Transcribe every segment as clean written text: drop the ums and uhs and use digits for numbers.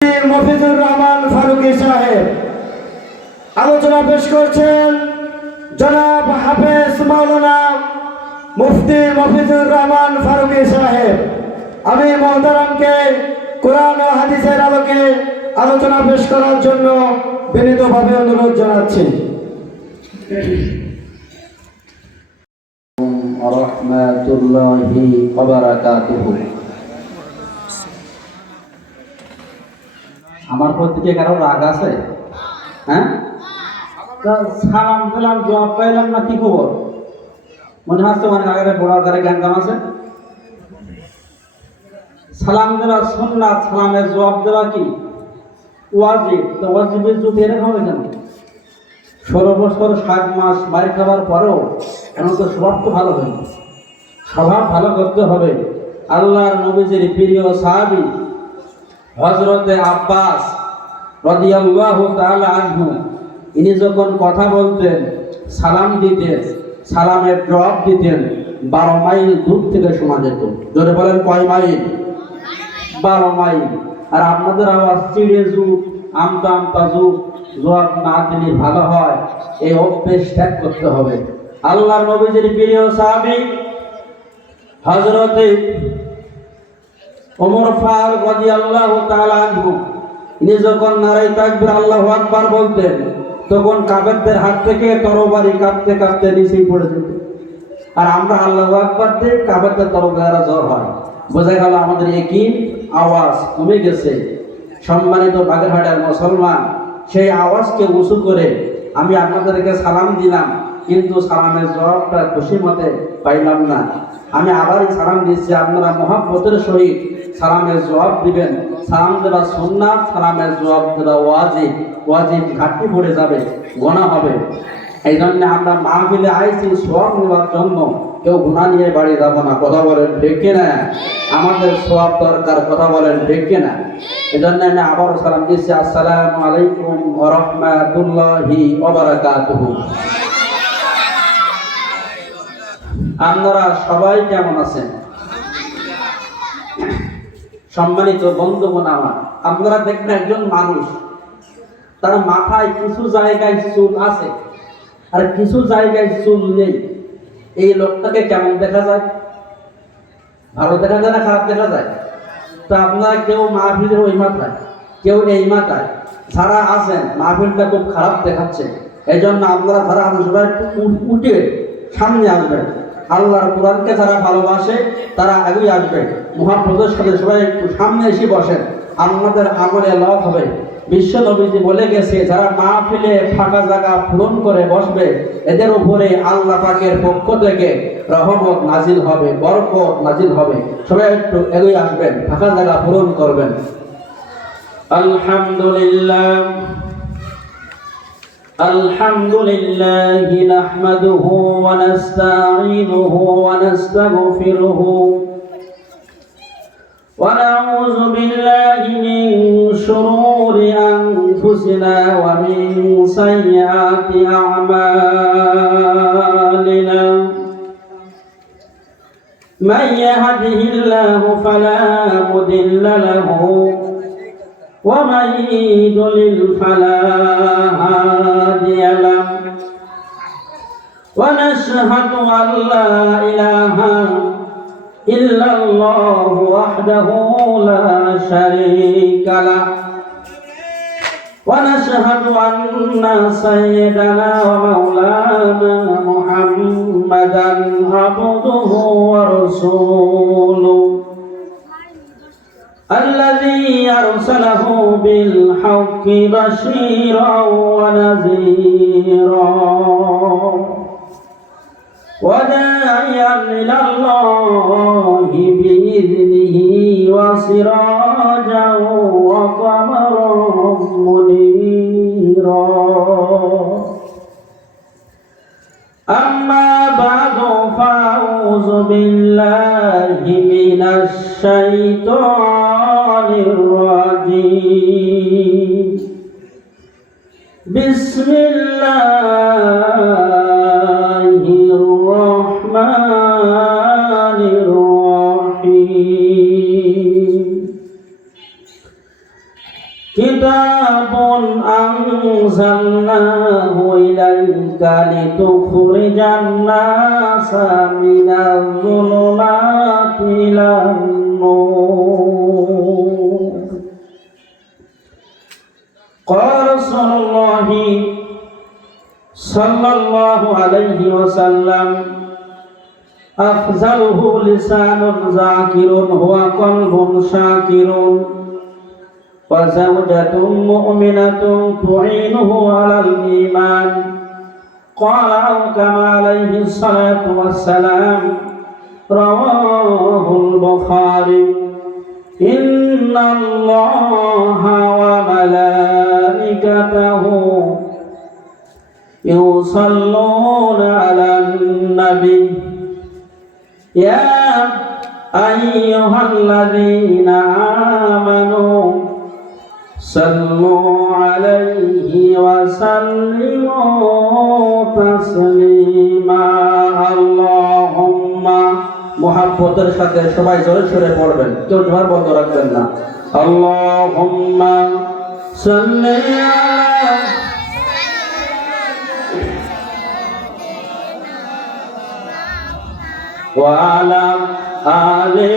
মফিজুর রহমান ফারুকী সাহেব আলোচনা পেশ করছেন জনাব হাফেজ মাওলানা মুফতি মফিজুর রহমান ফারুকী সাহেব। আমি মোহতারামকে কোরআন ও হাদিসের আলোকে আলোচনা পেশ করার জন্য বিনীতভাবে অনুরোধ জানাচ্ছি। রাহমাতুল্লাহি ওয়া বারাকাতুহু। আমার প্রতি কি কারো রাগ আছে? হ্যাঁ, সালাম দিলাম, জবাব পাইলাম না, কি খবর? মনে হচ্ছে অনেক আগে বড় গাড়ি গান গান আছে। সালাম দেওয়া সুন্নাত, সালামের জবাব দেওয়া কি ওয়াজিব। তো ওয়াজিবের যুদ্ধ এরকম হবে কেন? 16 বছর 7 মাস মার খাবার পরেও এখন তো স্বভাব তো ভালো হয়নি। স্বভাব ভালো করতে হবে। আল্লাহর নবীজির প্রিয় সাহাবী হযরতে আব্বাস রাদিয়াল্লাহু তাআলা আনহু, ইনি যখন কথা বলতেন, সালাম দিতেন, সালামের জবাব দিতেন 12 মাইল দূর থেকে শোনা যেত। জোরে বলেন, কয় মাইল? 12 মাইল। আর আপনাদের আওয়াজ চিড়ে যুগ, আমতা আমতা যুগ, জবাব না দিলে ভালো হয়। এই অভ্যেস ত্যাগ করতে হবে। আল্লাহর নবীজির প্রিয় সাহাবী হযরতে ওমর ফারুক রাদিয়াল্লাহু তাআলা আনহু, ইনি যখন নারায়ে তাকবীর আল্লাহু আকবার বলতেন, তখন কাফেরদের হাত থেকে তরবারি কাঁপতে কাঁপতে নিচে পড়ে যেত। আর আমরা আল্লাহু আকবার দিয়ে কাফেরদের তরবারি জ্বর হয়। বোঝা গেল আমাদের একই আওয়াজ কমে গেছে। সম্মানিত বাগেরহাটের মুসলমান, সেই আওয়াজকে উঁচু করে আমি আপনাদেরকে সালাম দিলাম, কিন্তু সালামের জবাবটা খুশি মতে পাইলাম না। আমি আবারই সালাম দিচ্ছি, আপনারা মহব্বতের সহিত সালামের জবাব দিবেন। সালাম দেওয়া সুন্নাত, সালামের জবাব দেওয়া ওয়াজিব। ওয়াজিব ঘাটতি পড়ে যাবে, গুনাহ হবে। এই জন্য আমরা মাহফিলে আইছি সওয়াব নেওয়ার জন্য, কেউ গুনাহ নিয়ে বাড়ি যাব না। কথা বলেন ঠিক কিনা? আমাদের সওয়াব দরকার, কথা বলেন ঠিক কিনা? এই জন্য আমি আবার সালাম দিচ্ছি, আসসালামু আলাইকুম ওয়া রাহমাতুল্লাহি ওয়া বারাকাতুহু। আপনারা সবাই কেমন আছেন? সম্মানিত বন্ধুগণ আমার, আপনারা দেখবেন একজন মানুষ, তার মাথায় কিছু জায়গায় চুল আছে আর কিছু জায়গায় চুল নেই। এই লোকটাকে কেমন দেখা যায়? ভালো দেখা যায় না খারাপ দেখা যায়? তো আপনারা কেউ মাহফিলের ওই মাথায়, কেউ এই মাথায়, যারা আছেন মাহফিলটা খুব খারাপ দেখাচ্ছে। এই জন্য আপনারা যারা আছেন সবাই উঠে সামনে আসবেন। আল্লাহর কোরআনকে যারা ভালোবাসে তারা এগিয়ে আসবে। মুহাব্বতের সাথে সবাই একটু সামনে এসে বসেন, আপনাদের আমলে লাভ হবে। বিশ্ব নবীজি বলে গেছে, যারা মাহফিলে ফাঁকা জায়গা পূরণ করে বসবে, এদের উপরে আল্লাহ পাকের পক্ষ থেকে রহমত নাজিল হবে, বরকত নাজিল হবে। সবাই একটু এগিয়ে আসবেন, ফাঁকা জায়গা পূরণ করবেন। আলহামদুলিল্লাহ আলহামদুলিল্লাহি নাহমাদুহু ওয়া নাস্তাঈনুহু ওয়া নাস্তাগফিরুহু ওয়া নাউযু বিল্লাহি মিন শুরুরি আনফুসিনা ওয়া মিন সাইয়্যাতি আ'মালিনা। মান ইয়াহদিহিল্লাহু ফালা মুদিল্লা লাহু ওয়া মান ইউদ্লিল ফালা হাদিয়া লাহু। ওয়া নাশহাদু আল লা ইলাহা ইল্লাল্লাহু ওয়াহদাহু লা শারীকা লাহু ওয়া নাশহাদু আন্না সাইয়্যিদানা ওয়া মাওলানা মুহাম্মাদান আবদুহু ওয়া রাসূলুহু الذي أرسله بالحق بشيرا ونذيرا وداعيا إلى الله بإذنه وسراجا وقمرا منيرا. أما بعد فأعوذ بالله من الشيطان الرجيم. بسم الله الرحمن الرحيم. কিতাবুন আনজালনাহু ইলাইকা লিতুখরিজান নাসা মিনাজ যুলুমাতি ইলান নূর। ক্বালা রাসূলুল্লাহি সাল্লাল্লাহু আলাইহি ওয়াসাল্লাম আফজালুহু লিসানুন যাকিরুন ওয়া কলবুন শাকিরুন ওয়া যাওজাতুন মুমিনাতুন তুঈনুহু আলাল ঈমান। ক্বালা কামা আলাইহিস সালাতু ওয়াসসালাম। রাওয়াহুল বুখারী। ইন্নাল্লাহা ওয়া মালাইকাতাহু ইউসাল্লুনা আলান নবী ইয়া আইয়ুহাল্লাযীনা আমানু সাল্লু আলাইহি ওয়া সাল্লিমু তাসলিমা। আল্লাহুম্মা, মুহাব্বতের সাথে সবাই জোরে সরে পড়বেন, কেউ জোর বন্ধ রাখবেন না। আল্লাহুম্মা সাল্লি আলা ওয়া আলা আলি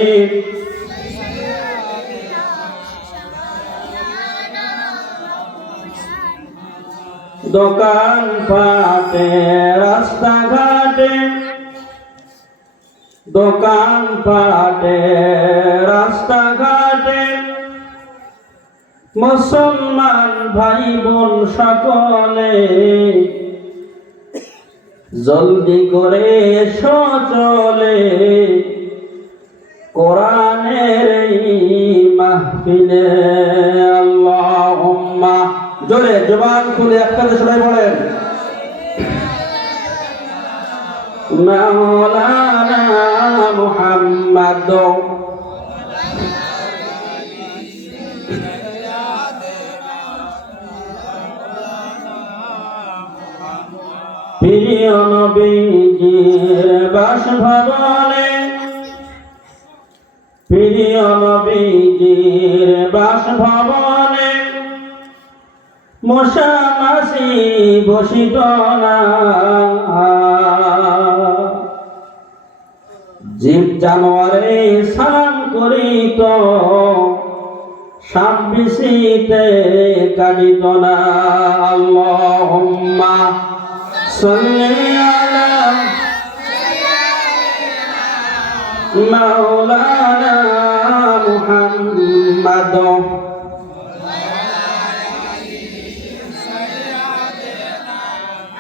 দোকান পাটে রাস্তাঘাটে, দোকান পাটে রাস্তাঘাটে মুসলমান ভাই বোন সকলে জলদি করে এসো চলে কোরআনের এই মাহফিলে। আল্লাহুম্মা, জোরে জবান খুলে একসাথে সবাই বলেন মাওলানা মুহাম্মদ প্রিয় নবীজির বাসভবনে, প্রিয় নবীজির বাসভবনে মশা মাছি বসিত না, জীব জানোয়ারে সালাম করিত, সাপ বিছিতে কাঁদিত না। আল্লাহুম্মা সাল্লি আলা মাওলানা মুহাম্মদ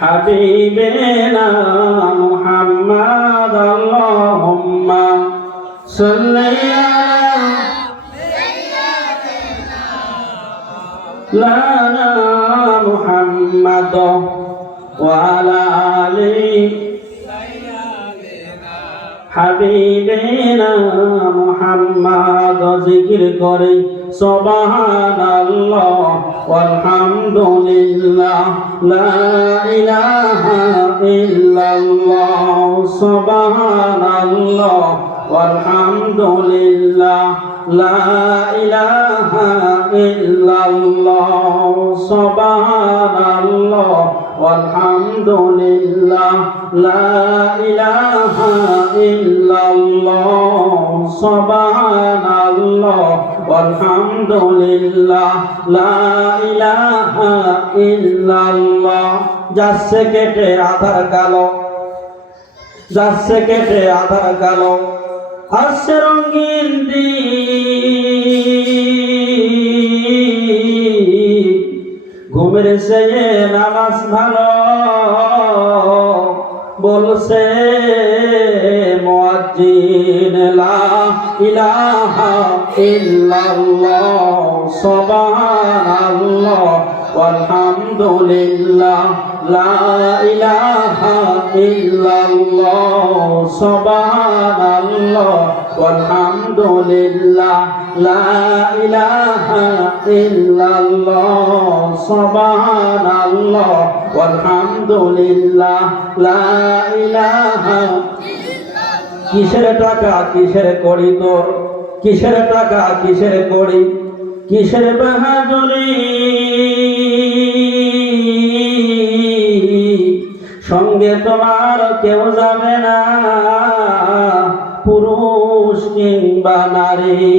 হাবিবেনা মুহাম্মদ। আল্লাহুম্মা সাল্লি আলা মুহাম্মদ ওয়া আলা আলি হাবিবেনা মুহাম্মদ। জিকির করে সুবহানাল্লাহ ওয়ালহামদুলিল্লাহ লা ইলাহা ইল্লাল্লাহ। সুবহানাল্লাহ ওয়ালহামদুলিল্লাহ লা ইলাহা ইল্লাল্লাহ। সুবহানাল্লাহ ওয়ালহামদুলিল্লাহ লা ইলাহা ইল্লাল্লাহ। সুবহানাল্লাহ ওয়ালহামদুলিল্লাহ লা ইলাহা ইল্লাল্লাহ। যাচ্ছে কেটে আধার কালো, যাচ্ছে কেটে আধার কালো, আসছে রঙিন দিন, ঘুমের চেয়ে নামাজ ভালো বলছে মুয়াজ্জিন লা ইলাহা ইল্লাল্লাহ। সুবহানাল্লাহ ওয়ালহামদুলিল্লাহ লা ইলাহা ইল্লাল্লাহ। সুবহানাল্লাহ ওয়ালহামদুলিল্লাহ লা ইলাহা ইল্লাল্লাহ। সুবহানাল্লাহ ওয়ালহামদুলিল্লাহ লা ইলাহা। কিসের টাকা কিসের করি তোর, কিসের টাকা কিসের করি, কিসের বাহাদুরি, সঙ্গে তোমার কেউ যাবে না, পুরুষ কিংবা নারী।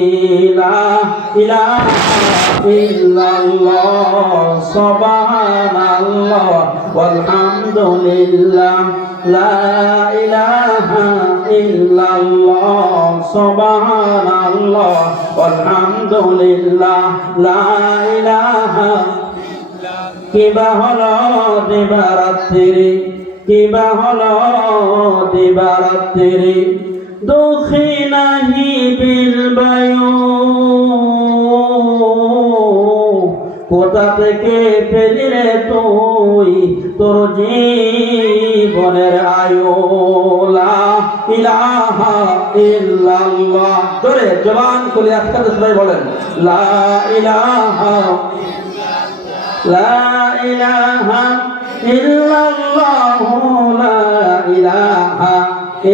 লা ইলাহা ইল্লাল্লাহ সুবহানাল্লাহ ওয়ালহামদুলিল্লাহ। লা ইলাহা ইল্লাল্লাহ সুবহানাল্লাহ ওয়ালহামদুলিল্লাহ। লা ইলাহা কিবা হলো দিবারাত্রি, কিবা হলো দিবারাত্রি, দুঃখী নাহি বিল বায়ু, কোথা থেকে পেলি রে তুই তোর জীবনের আয়ু। লা ইলাহা ইল্লাল্লাহ, জোরে জবান খুলে একসাথে সবাই বলেন লা ইলাহা, লা ইলাহা ইল্লাল্লাহ, লা ইলাহা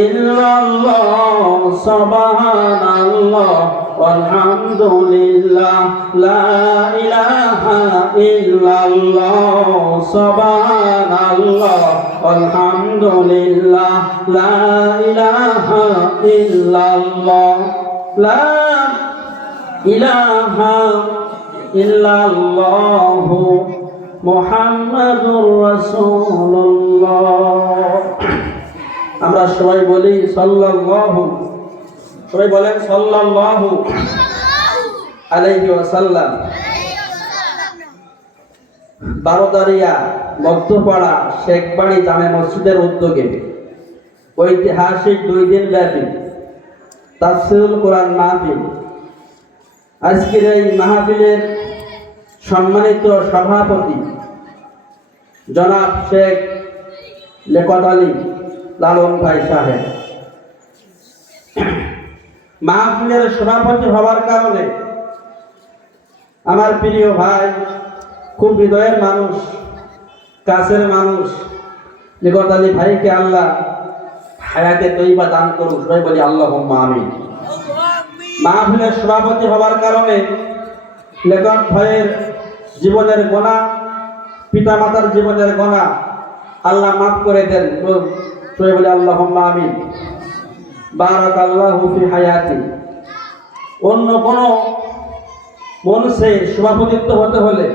ইল্লাল্লাহ সুবহানাল্লাহ ওয়ালহামদুলিল্লাহ। লা ইলাহা ইল্লাল্লাহ সুবহানাল্লাহ ওয়ালহামদুলিল্লাহ। লা ইলাহা ইল্লাল্লাহ, লা ইলাহা ইল্লাল্লাহু মুহাম্মাদুর রাসূলুল্লাহ। আমরা সবাই বলি সাল্লাল্লাহু, সবাই বলেন সাল্লাল্লাহু আলাইহি ওয়াসাল্লাম। বারোদারিয়া মধ্যপাড়া শেখবাড়ি জামে মসজিদের উদ্যোগে ঐতিহাসিক 2 দিন ব্যাপী তাফসীরুল কোরআন মাহফিল। আজকের এই মাহফিলের সম্মানিত সভাপতি জনাব শেখ লিয়াকত আলী লালন ভাই সাহেব, মাহফিলের সভাপতি হওয়ার কারণে আমার প্রিয় ভাই, খুব হৃদয়ের মানুষ, কাছের মানুষ লিয়াকত আলী ভাইকে আল্লাহ হায়াতে তৈবা দান করুন। সবাই বলি আল্লাহুম্মা আমিন। মাহফিলের সভাপতি হওয়ার কারণে লিয়াকত ভাইয়ের জীবনের গোনা, পিতা মাতার জীবনের গোনা আল্লাহ মাফ করে দেন। সবাই বলি আল্লাহুম্মা আমিন। বারাকাল্লাহু ফি হায়াতি। অন্য কোন মনসে সভাপতিত্ব হতে হলে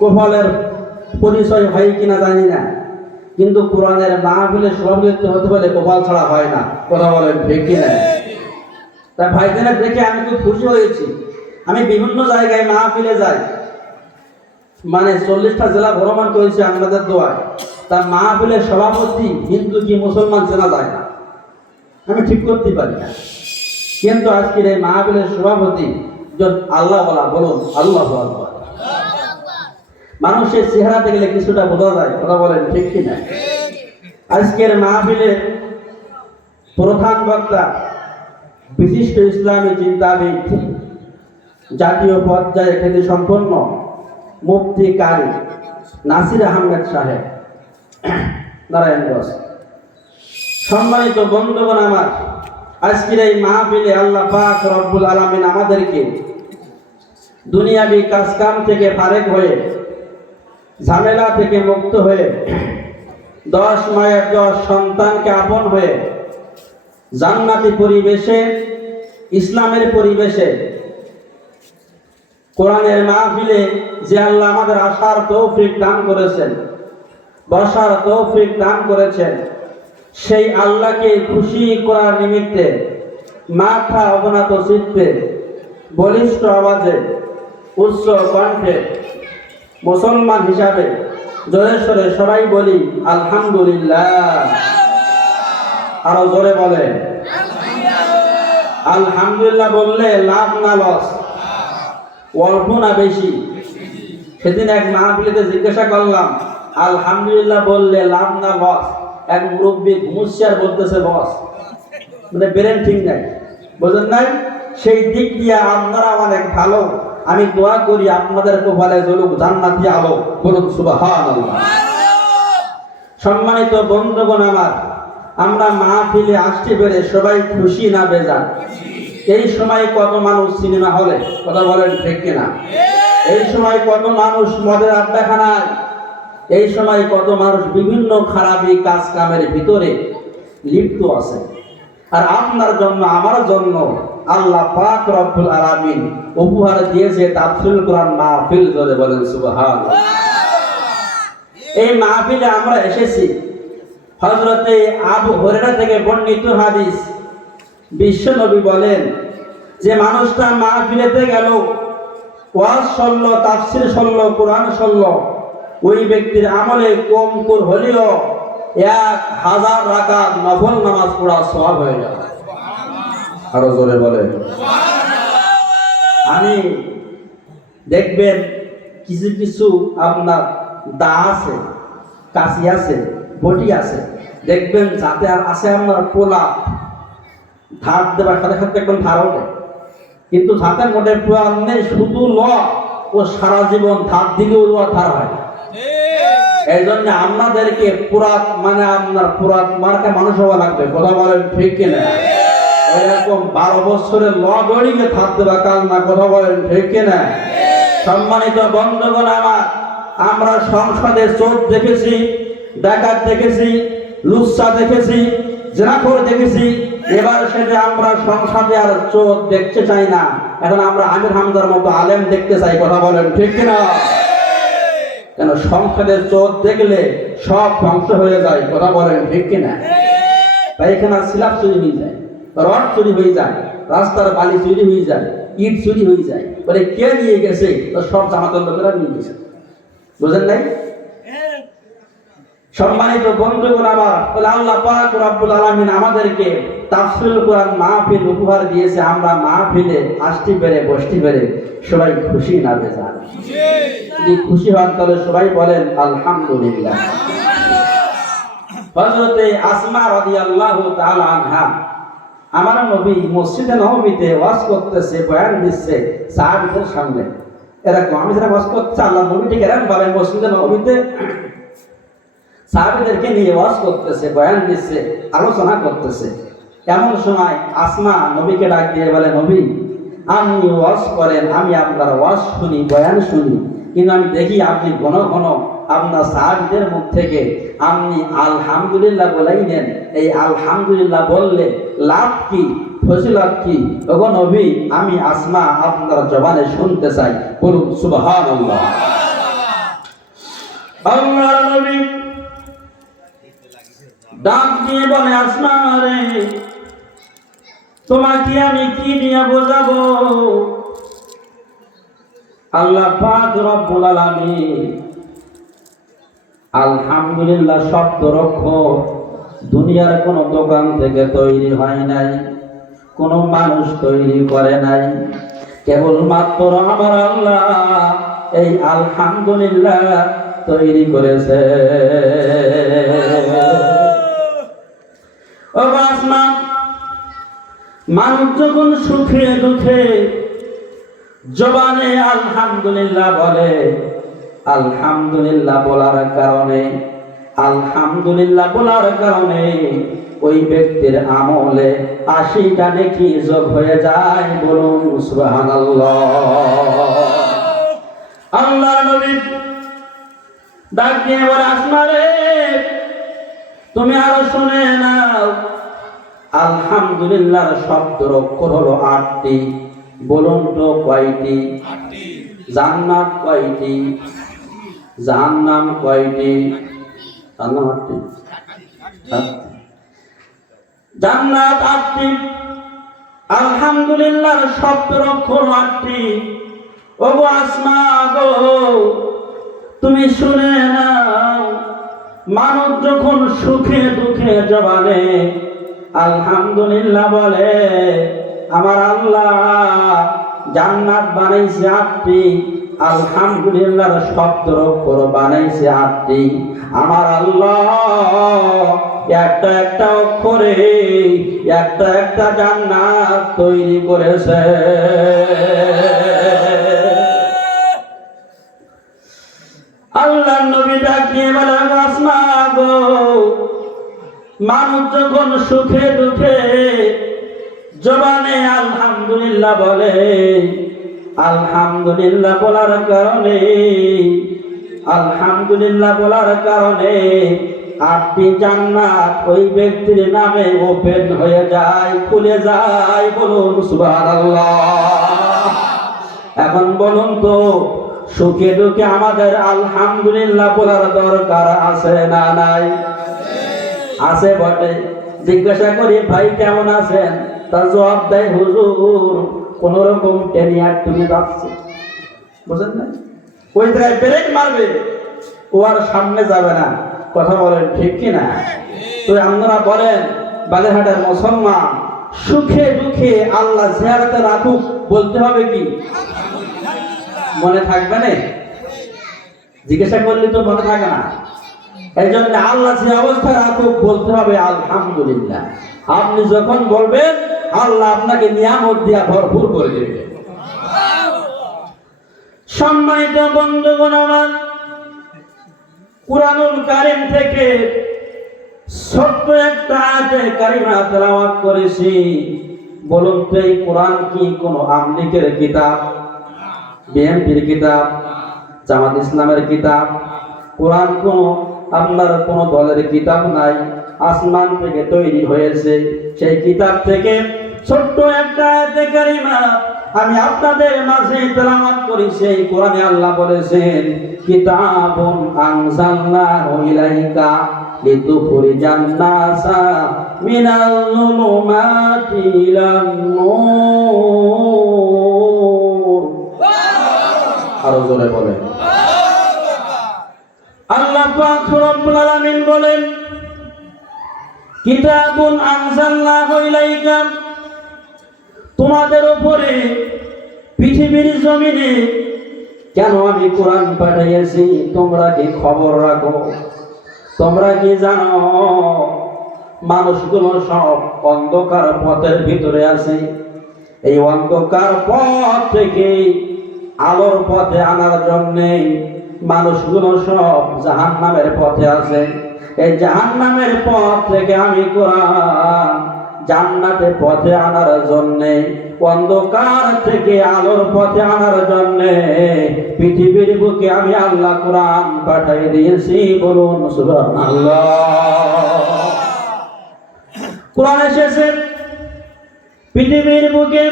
কপালের পরিচয় হয় কিনা জানি না, কিন্তু কোরআনের মাহফিলে সভাপতিত্ব হতে হলে কপাল ছাড়া হয় না। কথা বলেন ঠিক কিনা? তাই ভাইদের দেখে আমি খুব খুশি হয়েছি। আমি বিভিন্ন জায়গায় মাহফিলে যাই, মানে 40টা জেলা ভ্রমণ করেছি আমাদের দোয়ায়। তার মাহফিলের সভাপতি হিন্দু কি মুসলমান চেনা যায় না, আমি ঠিক করতে পারি না। কিন্তু আজকের এই মাহফিলের সভাপতি আল্লাহ বলা, বলুন আল্লাহু আকবার। মানুষের চেহারা দেখলে কিছুটা বোঝা যায়। কথা বলেন ঠিক কিনা? আজকের মাহফিলের প্রধান বক্তা বিশিষ্ট ইসলামী চিন্তাবিদ, জাতীয় পর্যায়ে খ্যাতি সম্পন্ন মুফতি কারি নাসির আহমেদ সাহেব, নারায়ণগঞ্জ। সম্মানিত বন্ধুগণ আমার, আজকের এই মাহফিলে আল্লাহ পাক রব্বুল আলামিন আমাদেরকে দুনিয়াবি কাজকাম থেকে ফারেক হয়ে, ঝামেলা থেকে মুক্ত হয়ে, 10 মায়ের 10 সন্তানকে আপন হয়ে জান্নাতি পরিবেশে, ইসলামের পরিবেশে, কোরআনের মাহফিলে যে আল্লাহ আমাদের আসার তৌফিক দান করেছেন, বসার তৌফিক দান করেছেন, সেই আল্লাহকে খুশি করার নিমিত্তে মাথা অবনত চিত্তে, বলিষ্ঠ আওয়াজে, উচ্চ কণ্ঠে মুসলমান হিসাবে জোরে সরে সবাই বলি আলহামদুলিল্লাহ। আরো জোরে বলে আলহামদুলিল্লাহ। বললে লাভ না লস, অল্প না বেশি? সেদিন এক মাহফিলেতে জিজ্ঞাসা করলাম, আলহামদুলিল্লাহ বললে লাভ না লস? এক মুরব্বী ঘুমুচ্ছে আর বলতেছে বস, মানে ব্রেন ঠিক নাই, বোঝেন নাই? সেই দিক দিয়ে আপনারা অনেক ভালো। আমি দোয়া করি আপনাদের কপালে জ্বলুক জান্নাতি আলো। বলুন সুবহানাল্লাহ। সম্মানিত বন্ধুগণ আমার, আমরা মাহফিলে আসতে পেরে সবাই খুশি না বেজার? এই সময় কত মানুষ সিনেমা হলে, কথা বলেন ঠিক কিনা? এই সময় কত মানুষ মদের আড্ডাখানায়, এই সময় কত মানুষ বিভিন্ন খারাপি কাজ কামের ভিতরে লিপ্ত আছে। আর আপনার জন্য আমার জন্য আল্লাহ পাক রব্বুল আলামিন উপহার দিয়েছে তাফসীরুল কোরআন মাহফিল। জোরে বলেন সুবহানাল্লাহ। এই মাহফিলে আমরা এসেছি, হযরতে আবু হুরায়রা থেকে বর্ণিত হাদিস, বিশ্ব নবী বলেন যে মানুষটা মাহফিলেতে গেল, ওয়াজ শুনলো, তাফসীর শুনলো, কোরআন শুনলো, ওই ব্যক্তির আমলে কম করে হলেও 1000 রাকাত নফল নামাজ পড়া সওয়াব হয়ে যাবে। আরো জোরে বলেন। আমি দেখবেন কিছু কিছু আপনার দা আছে, কাশি আছে, বটি আছে, দেখবেন যাতে আর আছে আপনার পোলা, ধার দেবার সাথে সাথে একদম ধার ওঠে, কিন্তু যাতে মোটে পোলা নেই, শুধু ল ও সারা জীবন ধার দিলেও ধার হয়। এই জন্য আপনাদেরকে পুরাত মানে আপনার পুরাত মার্কা মানুষ হওয়া লাগবে, কথা বলেন ঠিক কিনা? এরকম 12 বছরের ল দড়িকে ধার দেবা কাজ না, কথা বলেন ঠিক কিনা? সম্মানিত বন্ধুগণ আমার, আমরা সংসদে চোর দেখেছি, ডাকাত দেখেছি, লুচ্চা দেখেছি, জেনাখোর দেখেছি। এবার সেটা আমরা সংসদে আর চোর দেখতে চাই না, এখন আমরা আমির হামজার মতো আলেম দেখতে চাই, কথা বলেন ঠিক কিনা? কেন সংসদের চোর দেখলে সব ধ্বংস হয়ে যায়, কথা বলেন ঠিক কিনা? তাই এখানে সিলাপ চুরি হয়ে যায়, রড চুরি হয়ে যায়, রাস্তার বালি চুরি হয়ে যায়, ইট চুরি হয়ে যায়, বলে কে নিয়ে গেছে? তো সব জামাতের লোকেরা নিয়ে গেছে, বুঝেন নাই? সম্মানিত বন্ধুগণ আমার, বলে আল্লাহ পাক রব্বুল আলামিন আমাদেরকে তাফসীরুল কোরআন মাহফিল উপহার দিয়েছে। আমরা মাহফিলে আসতে পেরে বসতে পেরে সবাই খুশি না বেজার? যদি খুশি হন তাহলে সবাই বলেন আলহামদুলিল্লাহ। হযরতে আসমা রাদিয়াল্লাহু তাআলা আনহা, আমার নবী মসজিদে নববীতে ওয়াজ করতেছে, বয়ান দিচ্ছে সাহাবীদের সামনে। এরকম আমি যারা ওয়াজ করতে, আল্লাহ নবী ঠিক এরকম ভাবে মসজিদে নববীতে সাহাবীদেরকে নিয়ে ওয়াজ করতেছে, বয়ান দিচ্ছে, আলোচনা করতেছে। এমন সময় আসমা নবীকে ডাক দিয়ে বলে, নবী আপনি ওয়াজ করেন, আমি আপনার ওয়াজ শুনি, বয়ান শুনি, কিন্তু আমি দেখি আপনি ঘন ঘন আপনার সাহাবীদের মুখ থেকে আপনি আলহামদুলিল্লাহ বলেই নেন। এই আলহামদুলিল্লাহ বললে লাভ কি, ফজিলত কি? ওগো নবী, আমি আসমা আপনার জবানে শুনতে চাই, বলুন সুবহানাল্লাহ। আল্লাহর নবী ডাক দিয়ে বলে, আসমা রে, তোমাকে আমি কি নিয়ে বোঝাবো? আল্লাহ পাক রব্বুল আলামিন আলহামদুলিল্লাহ শব্দ রক্ষক দুনিয়ার কোন দোকান থেকে তৈরি হয় নাই, কোন মানুষ তৈরি করে নাই, কেবলমাত্র আমার আল্লাহ এই আলহামদুলিল্লাহ তৈরি করেছে। ও আসমা, মানুষ যখন সুখে দুঃখে জবানে আলহামদুলিল্লাহ বলে, আলহামদুলিল্লাহ বলার কারণে, আলহামদুলিল্লাহ বলার কারণে ওই ব্যক্তির আমলে 80টা নেকি যোগ হয়ে যায়, বলুন সুবহানাল্লাহ। আল্লাহর নবী ডাক দিয়ে বলে, আসমা রে, তুমি আরো শুনে নাও, আলহামদুলিল্লাহর শব্দ অক্ষর হলো 8টি, বলুন তো কয়টি? জান্নাত কয়টি? জাহান্নাম কয়টি? জান্নাত 8টি, জান্নাত 8টি, আলহামদুলিল্লাহর শব্দ অক্ষর 8টি। ওগো আসমা গো, তুমি শুনে নাও, মানুষ যখন সুখে দুঃখে জবানে আলহামদুলিল্লাহ বলে, আমার আল্লাহ জান্নাত বানাইছে 8টি, আলহামদুলিল্লাহর শব্দ অক্ষর বানাইছে 8টি। আমার আল্লাহ একটা একটা অক্ষরে একটা একটা জান্নাত তৈরি করেছে। আল্লাহর নবী ডাক দিয়ে বলে, আসমা গো, মানুষ যখন সুখে দুঃখে জবানে আলহামদুলিল্লাহ বলে, আলহামদুলিল্লাহ বলার কারণে, আলহামদুলিল্লাহ বলার কারণে 8টি জান্নাত ওই ব্যক্তির নামে ওপেন হয়ে যায়, খুলে যায়। বলুন সুবহানাল্লাহ। এখন বলুন তো, সুখে দুঃখে আমাদের আলহামদুলিল্লাহ বলার দরকার আছে না নাই? আছে বটে। জিজ্ঞাসা করি, ভাই কেমন আছেন? তার জবাব দেয়, হুজুর কোন রকম টেনিয়ার তুমি যাচ্ছে। বুঝলেন না? ওই জায়গায় ব্রেক মারবে, ও আর সামনে যাবে না। কথা বলেন ঠিক কিনা? তো আপনারা বলেন, বাগেরহাটের মুসলমান সুখে দুঃখে আল্লাহ জিয়ারতে রাখুক, বলতে হবে কি? মনে থাকবে না? জিজ্ঞাসা করলে তো মনে থাকে না। এই জন্য আল্লাহ যে অবস্থায় রাখুক বলতে হবে আলহামদুলিল্লাহ। আপনি যখন বলবেন, আল্লাহ আপনাকে নিয়ামত দিয়া ভরপুর করে দেবে। সম্মানিত বন্ধুগণ আমার, কুরআনুল কারীম থেকে ছোট্ট একটা আয়াতে কারিমা তেলাওয়াত করেছি। বলুন তো, এই কোরআন কি কোনো আমলিকের কিতাব, বিএনপির কিতাব, জামাত ইসলামের কিতাব? কোরআন কোন আপনার কোন দলের কিতাব নাই, আসমান থেকে তৈরি হয়েছে। সেই কিতাব থেকে ছোট্ট একটা আয়াতে কারিমা আমি আপনাদের মাঝে তেলাওয়াত করি। সেই কোরআনে আল্লাহ বলেছেন, কিতাবুন আনজালনাহু ইলাইকা লিতুখরিজান নাসা মিনাল যুলুমাতি ইলান নূর। আরো জোরে বলেন। আল্লাহ পাক রব্বুল আলামিন বলেন, কিতাবুন আনজালনাহু ইলাইকা, তোমাদের উপরে পৃথিবীর জমিনে কেন আমি কোরআন পাঠিয়েছি তোমরা কি খবর রাখো? তোমরা কি জানো মানুষগুলো সব অন্ধকার পথের ভিতরে আছে। এই অন্ধকার পথ থেকে আলোর পথে আনার জন্য মানুষগুলো সব জাহান্নামের পথে আছে। এই জাহান্নামের পথ থেকে আমি কোরআন জান্নাতের পথে আনার জন্য, অন্ধকার থেকে আলোর পথে আনার জন্য পৃথিবীর বুকে আমি আল্লাহ কোরআন পাঠিয়ে দিয়েছি। বলুন সুবহানাল্লাহ। কোরআন এসেছে পৃথিবীর বুকে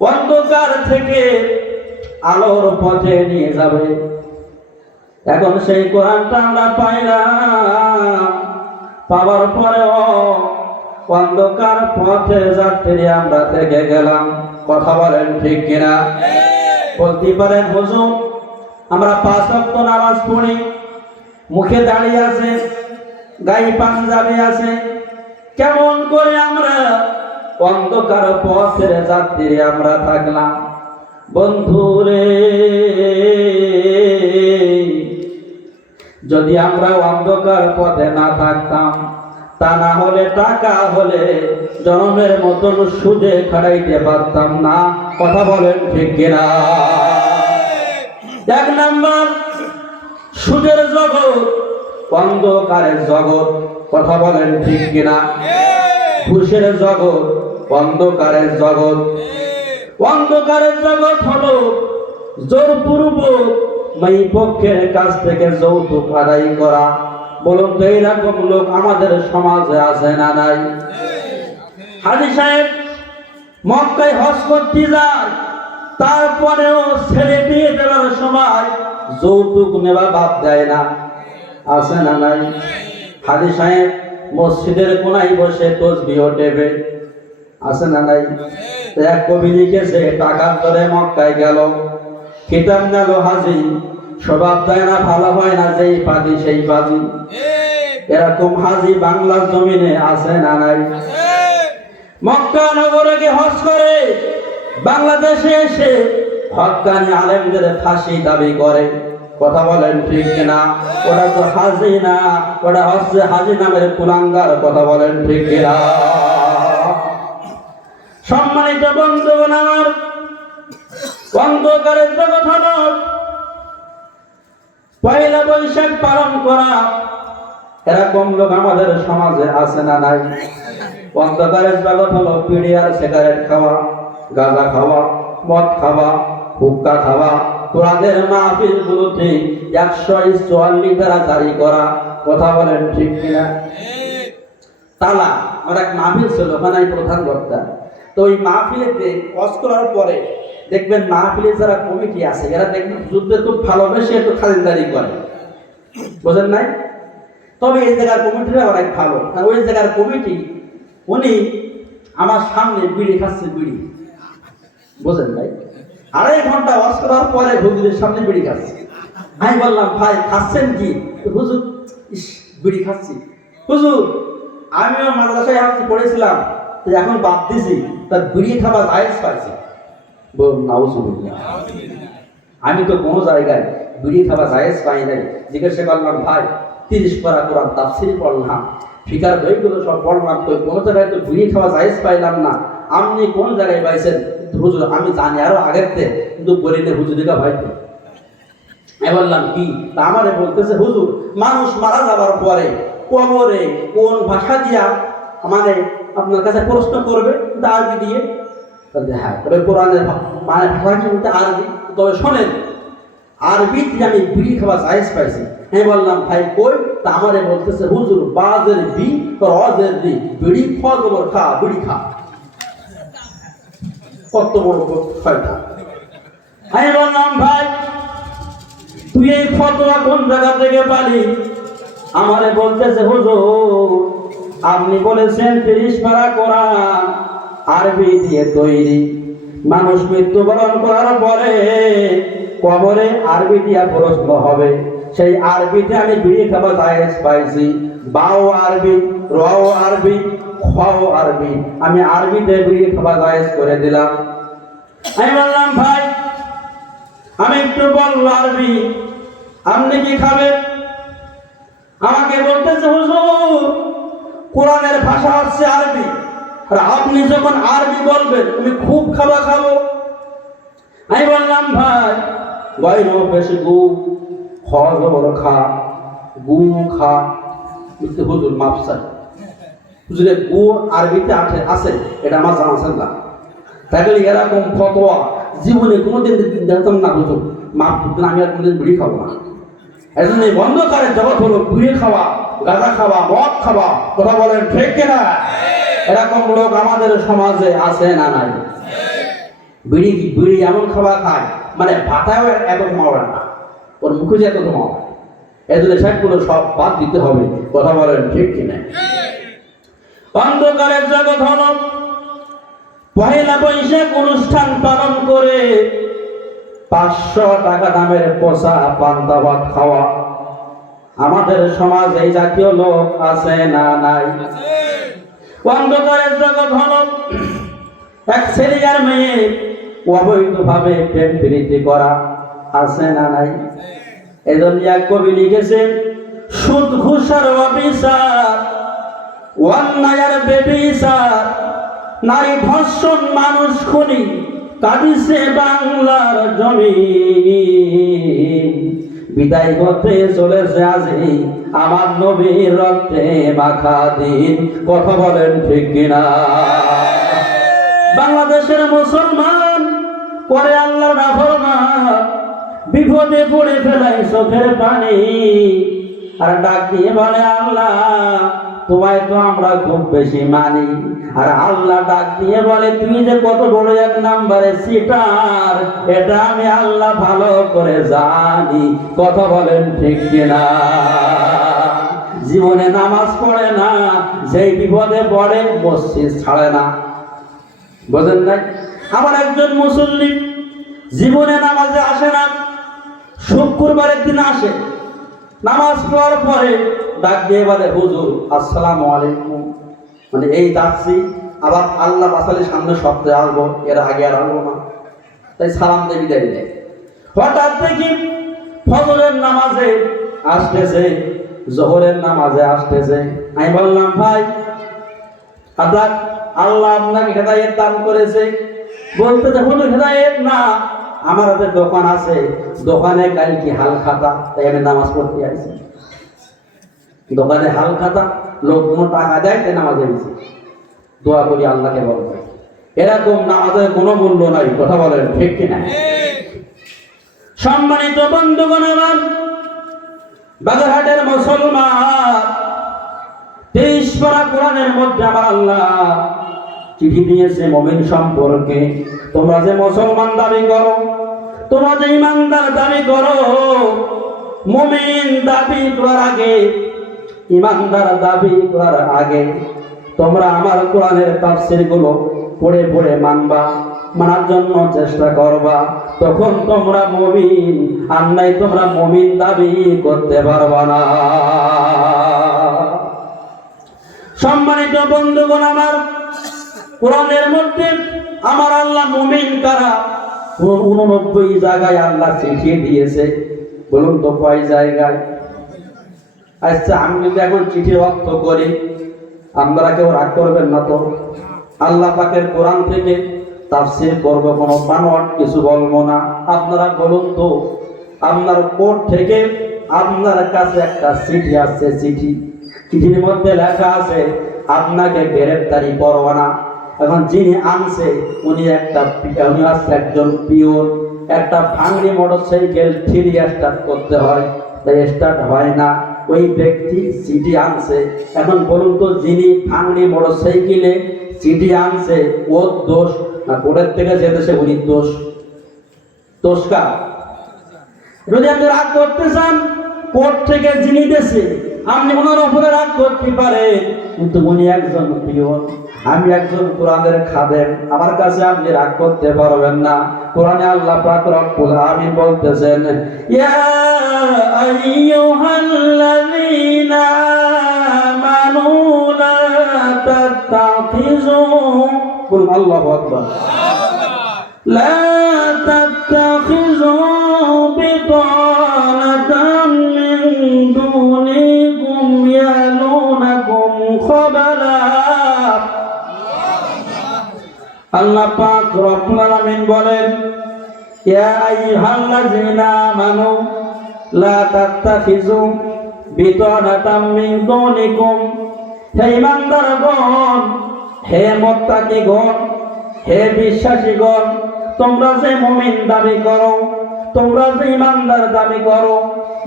অন্ধকার থেকে আলোর পথে নিয়ে যাবে। এখন সেই কোরআনটা আমরা পাইলাম, পাওয়ার পরেও অন্ধকার পথে যাত্রী আমরা থেকে গেলাম। কথা বলেন ঠিক কিনা? বলতে পারেন, হুজুর আমরা 5 ওয়াক্ত নামাজ পড়ি, মুখে দাড়ি আছে, গায়ে পাঞ্জাবি আছে, কেমন করে আমরা অন্ধকার পথের যাত্রী আমরা থাকলাম? বন্ধুরে, যদি আমরা অন্ধকার পথে না থাকতাম, তা না হলে টাকা হলে জনমের মতন সুদে খাড়াইতে পারতাম না। কথা বলেন ঠিক কিনা? 1 নাম্বার সুদের জগৎ, অন্ধকারের জগৎ। কথা বলেন ঠিক কিনা? ঘুষের জগৎ, অন্ধকারের জগৎ। অন্ধকারের জগৎ হলো জোরপূর্বক মেয়ে পক্ষের কাছ থেকে যৌতুক আদায় করা। বলুন তো, এইরকম লোক আমাদের সমাজে আছে না নাই? হাজী সাহেব মক্কায় হজ করতে যায়, তারপরেও ছেলে বিয়ে দেওয়ার সময় যৌতুক নেওয়া বাদ দেয় না, আছে না নাই? হাজী সাহেব মসজিদের কোনায় বসে তসবিহ টেবে, আছে না নাই? এক কবি লিখেছে, টাকার দরে মক্কায় গেল, কিতাব নিল হাজি, স্বভাব দেয় না, ভালো হয় না, যেই পাজি সেই পাজি। এরকম হাজি বাংলার জমিনে আছে না নাই? মক্কা নগরে গিয়ে হজ করে বাংলাদেশে এসে হক্কানি আলেমদের ফাঁসি দাবি করে। কথা বলেন ঠিক কিনা? ওটা তো হাজি না, ওটা হচ্ছে হাজি নামের কুলাঙ্গার। কথা বলেন ঠিক কিনা? সম্মানিত বন্ধুগণ আমার, অন্ধকারের জগৎ হলো পয়লা বৈশাখ পালন করা। এরকম লোক আমাদের সমাজে আছে না নাই? অন্ধকারের জগৎ হলো বিড়ি আর সিগারেট খাওয়া, গাঁজা খাওয়া, মদ খাওয়া, হুক্কা খাওয়া, কোরআনের মাহফিলগুলোতে 144 ধারা জারি করা। কথা বলেন ঠিক কিনা? তালা আমার এক মাহফিল ছিল, ওখানে আমি প্রধান বক্তা। তো ওই মাহফিলেতে ওয়াজ করার পরে দেখবেন মাহফিলে যারা কমিটি আছে এরা দেখবেন যুদ্ধের খুব ভালোবেসে একটু খাতিরদারি করে, বোঝেন নাই? তবে এই জায়গার কমিটিরা অনেক ভালো। আর ওই জায়গার কমিটি উনি আমার সামনে বিড়ি খাচ্ছে, বিড়ি, বোঝেন নাই? 2.5 ঘন্টা ওয়াজ করার পরে হুজুরের সামনে বিড়ি খাচ্ছে। আমি বললাম, ভাই খাচ্ছেন কি? হুজুর, ইস, বিড়ি খাচ্ছি। হুজুর, আমিও মাদ্রাসায় হাফিজ পড়েছিলাম, তো এখন বাদ দিছি, তার বিড়ি খাওয়া জায়েজ পাইছি। বলুন নাউজুবিল্লাহ। আমি তো কোনো জায়গায় বিড়ি খাওয়া জায়েজ পাই নাই। জিজ্ঞাসা করলাম, ভাই 30 পারা কোরআন তাফসীর পড়লাম, ফিকার বইগুলো সব পড়লাম, তো কোনো জায়গায় তো বিড়ি খাওয়া জায়েজ পাইলাম না, আপনি কোন জায়গায় পাইছেন? হুজুর, আমি জানি আরো আগের থেকে, কিন্তু বলি না হুজুরিকা ভাই। আমি বললাম কি? তা আমারে বলতেছে, হুজুর, মানুষ মারা যাবার পরে কবরে কোন ভাষা দিয়া মানে আপনার কাছে প্রশ্ন করবে? আরবি দিয়ে। হ্যাঁ, তবে কোরআনের মানে ভাষা কি বলতে আরবি। তবে শোনেন, আরবিতে আমি বিড়ি খাওয়া জায়েজ পাইছি। আমি বললাম, ভাই কই? তা আমারে বলতেছে, হুজুর, বাজের বি রজের বি, বিড়ি খবর খা, বিড়ি খা। কত বড় ফয়দা! আমি বললাম, ভাই তুই এই ফতোয়া কোন জায়গা থেকে পালি? আমারে বলতেছে, হুজুর, আপনি বলেছেন 30 পারা কোরআন আরবি দিয়ে তৈরি, মানুষ মৃত্যুবরণ করার পরে কবরে আরবি দিয়া প্রশ্ন হবে, সেই আরবিতে আমি বিড়ি খাওয়া জায়েজ পাইছি। বাও আরবি, রাও আরবি, খাও আরবি, আমি আরবিতে বিড়ি খাওয়া জায়েজ করে দিলাম। আমি বললাম, ভাই আমি একটু বলবো আরবি, আপনি কি খাবেন? আমাকে বলতেছে, হুজুর, কোরআনের ভাষা হচ্ছে আরবি, আর আপনি যখন আরবি বলবেন আমি খুব খাওয়া খাবো। আমি বললাম, ভাই গায়রো বেশ গু খবর খা, গু খা। হুজুর মাফ চাই, হুজুরে গু আরবিতে আছে, এটা আমার জানা আছে না। তাহলে এরকম ফতোয়া জীবনে কোনোদিন দেখতাম না। হুজুর মাফ করতেন, আমি আর কোনোদিন বিড়ি খাবো না। এই জন্য বন্ধকারের জগৎ হলো বিড়ি খাওয়া, গাঁজা খাওয়া, মদ খাওয়া। কথা বলেন ঠিক কিনা? এরকম লোক আমাদের সমাজে আছে না নাই? বিড়ি বিড়ি এমন খাওয়া খায় মানে ভাতাও এত মাওয়া না, ওর মুখে যে এত মাওয়া। এই জন্য সেগুলো সব বাদ দিতে হবে। কথা বলেন ঠিক কিনা? অন্ধকারের জগৎ হলো পহেলা বৈশাখ অনুষ্ঠান পালন করে 500 টাকা দামের পচা পান্তা ভাত খাওয়া। আমাদের সমাজ এই জাতীয় লোক আছে না নাই? অন্ধকারের জগৎ হলো এক ছেলে আর মেয়ে অবৈধভাবে প্রেম প্রীতি করা, আছে না নাই? এজন্য এক কবি লিখেছেন, সুদ ঘুষার অবিচার, অন্যায় আর বেবিচার, নারী ধর্ষণ, মানুষ খুনি, কাঁদিছে বাংলার জমিন। বিদায় হতে চলেছে আজই আমার নবীর রক্তে মাখা দিন। কথা বলেন ঠিক কিনা? বাংলাদেশের মুসলমান করে আল্লাহর নাফরমান, বিপদে পড়ে ফেলায় চোখের পানি, আর ডাক দিয়ে বলে, আল্লাহ তোমায় তো আমরা খুব বেশি মানি। আর আল্লাহ ডাক দিয়ে বলে, তুমি যে কত বড় এক নাম্বারে সিটার, এটা আমি আল্লাহ ভালো করে জানি। কথা বলেন ঠিক কিনা? জীবনে নামাজ পড়ে না, যেই বিপদে পড়ে মসজিদ ছাড়ে না। বোঝেন নাই? আমার একজন মুসল্লি জীবনে নামাজে আসে না, শুক্রবারের দিন আসে, নামাজ পড়ার পরে ডাক দিয়ে বলে, হুজুর আসসালামু আলাইকুম, মানে এই যাচ্ছি, আবার আল্লাহ বাসালে সামনে সপ্তাহে আসবো, এর আগে আর আসবো না, তাই সালাম দিয়ে বিদায় দেয়। হঠাৎ দেখি ফজরের নামাজে আসতেছে, জোহরের নামাজে আসতেছে। আমি বললাম, ভাই আপনার আল্লাহ আপনাকে হেদায়েত দান করেছে। বলতেছে, হুজুর হেদায়েত না, আমার হাতে দোকান আছে, দোকানে কাল কি হাল খাতা, তাই আমি নামাজ পড়তে আসছি। দোকানে হাল খাতা, লোক কোনো টাকা দেয় তাই নামাজে গেছে। দোয়া করি আল্লাহকে বলবো। এরকম নামাজের কোনো মূল্য নাই, কথা বলেন ঠিক কিনা? সম্মানিত বন্ধুগণ আমার, বাগেরহাটের মুসলমান, 23 পারা কোরআনের মধ্যে আমার আল্লাহ চিঠি দিয়েছে মুমিন সম্পর্কে। তোমরা যে মুসলমান দাবি করো, তোমরা যে ইমানদার দাবি করো, মুমিন দাবি করার আগে, ইমানদার দাবি করার আগে তোমরা আমার কোরআনের তাফসীর গুলো পড়ে পড়ে মানবা, মানার জন্য চেষ্টা করবা, তখন তোমরা মুমিন। আর নাই তোমরা মুমিন দাবি করতে পারবা না। সম্মানিত বন্ধুগণ আমার, কোরআনের মধ্যে আমার আল্লাহ মুমিন কারা 89 জায়গায় আল্লাহ চিঠি দিয়েছে। বলুন তো কয় জায়গায়? আচ্ছা, আমি যদি এখন চিঠির অর্থ করি, আপনারা কেউ রাগ করবেন না তো? আল্লাহ পাকের কোরআন থেকে তাফসীর করব, কোনো বানোয়াট কিছু বলবো না। আপনারা বলুন তো, আপনার কোর্ট থেকে আপনার কাছে একটা চিঠি আসছে, চিঠির মধ্যে লেখা আছে আপনাকে গ্রেফতারি পরোয়ানা। এখন যিনি আনছে উনি আসছে একজন পিওন। একটা ভাঙড়ি মোটরসাইকেল 3 স্টার্ট করতে হয়, তাই স্টার্ট হয় না। ওই ব্যক্তি চিঠি আনছে। এখন বলুন তো, যিনি ভাঙড়ি মোটরসাইকেলে চিঠি আনছে ওর দোষ না কোর্টের থেকে যেতেছে উনি দোষ? দোষ কার? যদি আপনি রাগ করতে চান, কোর্ট থেকে যিনি দেশে আপনি ওনার উপরে রাগ করতে পারেন, কিন্তু উনি একজন পিওন, আমি একজন কোরআনের খাদেম, আমার কাছে আপনি রাগ করতে পারবেন না। কোরআনে আল্লাহ পাক রব্বুল আলামিন বলতেছেন, ইয়া আইয়ুহাল্লাযীনা আমানু লা তাত্তাখিযু, বলুন আল্লাহু আকবার, লা তাত্তাখিযু বিতানাতাম মিন দুনিকুম ইয়ালুনাকুম খাবালা। আল্লাহ পাক রব্বুল আলামিন বলেন, ইয়া আইয়ুহাল্লাযীনা আমানু লা তাত্তাখিযু বিতানাতাম মিন দুনিকুম, হে ঈমানদারগণ, হে মুত্তাকিগণ, হে বিশ্বাসীগণ, তোমরা যে মুমিন দাবি করো, তোমরা যে ইমানদার দাবি করো,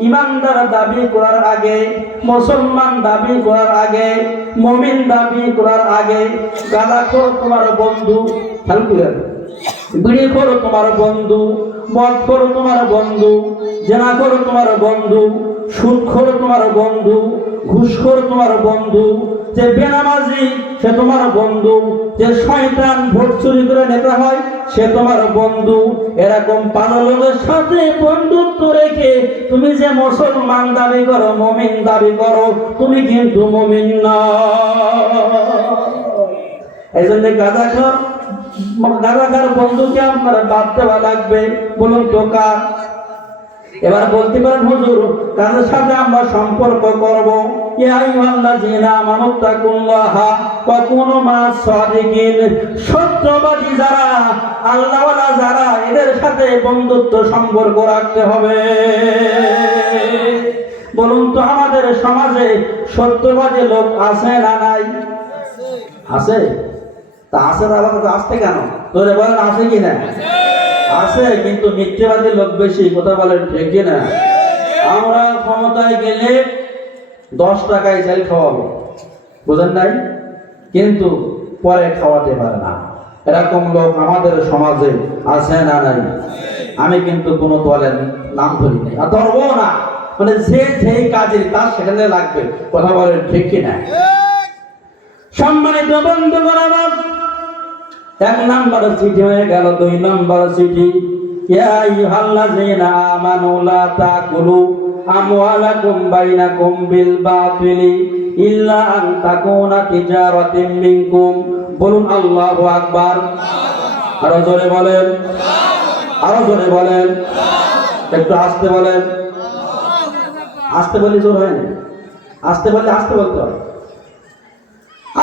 ইমানদার দাবি করার আগে, মুসলমান দাবি করার আগে, মুমিন দাবি করার আগে গাঁজাখোর তোমার বন্ধু, বিড়িখোর তোমার বন্ধু, মদখোর তোমার বন্ধু, জেনাখোর তোমার বন্ধু, সুদখোর তোমার বন্ধু, ঘুষখোর তোমার বন্ধু, যে বেনামাজি সে তোমার বন্ধু, যে শয়তান ভোট চুরি করে নেতা হয় সে তোমার বন্ধু। এরকম 5 লোকের সাথে বন্ধুত্ব রেখে তুমি যে মুসলমান দাবি করো, মুমিন দাবি করো, তুমি কিন্তু মুমিন না। এই জন্য গাঁজাখোর বন্ধুকে আপনার বাদ দেওয়া লাগবে। বলুন তো কার? এবার বলতে পারেন, হুজুর কাদের সাথে আমরা সম্পর্ক করব? ইয়া আইয়ুহাল্লাযীনা আমানু তাকুল্লাহা ওয়া কুনু মা'আস সাদিকিন, সত্যবাদী যারা, আল্লাহওয়ালা যারা, এদের সাথে বন্ধুত্ব সম্পর্ক রাখতে হবে। বলুন তো, আমাদের সমাজে সত্যবাদী লোক আছে না নাই? আছে। তা আছে না, আবার আসতে কেন? তোরে বলেন আছে কি না? আছে, কিন্তু মিথ্যাবাদী লোক বেশি, কথা বলেন ঠিক কি না? আমরা ক্ষমতায় গেলে 10 টাকায় চাল খাওয়াবো, বুঝেন নাই? কিন্তু পরে খাওয়াতে পারে না। এরকম লোক আমাদের সমাজে আছে না নাই? আমি কিন্তু কোনো দলের নাম ধরি নাই, আর ধরবো না। মানে যে যেই কাজের তার সেখানে লাগবে, কথা বলেন ঠিক কি না? সম্মানিত বন্ধুগণ আমার, 1 নাম্বার চিঠি হয়ে গেল। 2 নাম্বার চিঠি, ইয়া আইয়ুহাল্লাযীনা আমানু লা তাকুলু আমওয়ালাকুম বাইনাকুম বিল বাতিলি ইল্লা আন তাকুনা তিজারাতিন মিনকুম। বলুন আল্লাহু আকবার। আরো জোরে বলেন, আরো জোরে বলেন, একটু আস্তে বলেন। আস্তে বলি জোর হয় না, আস্তে বললে আস্তে বলতে হয়।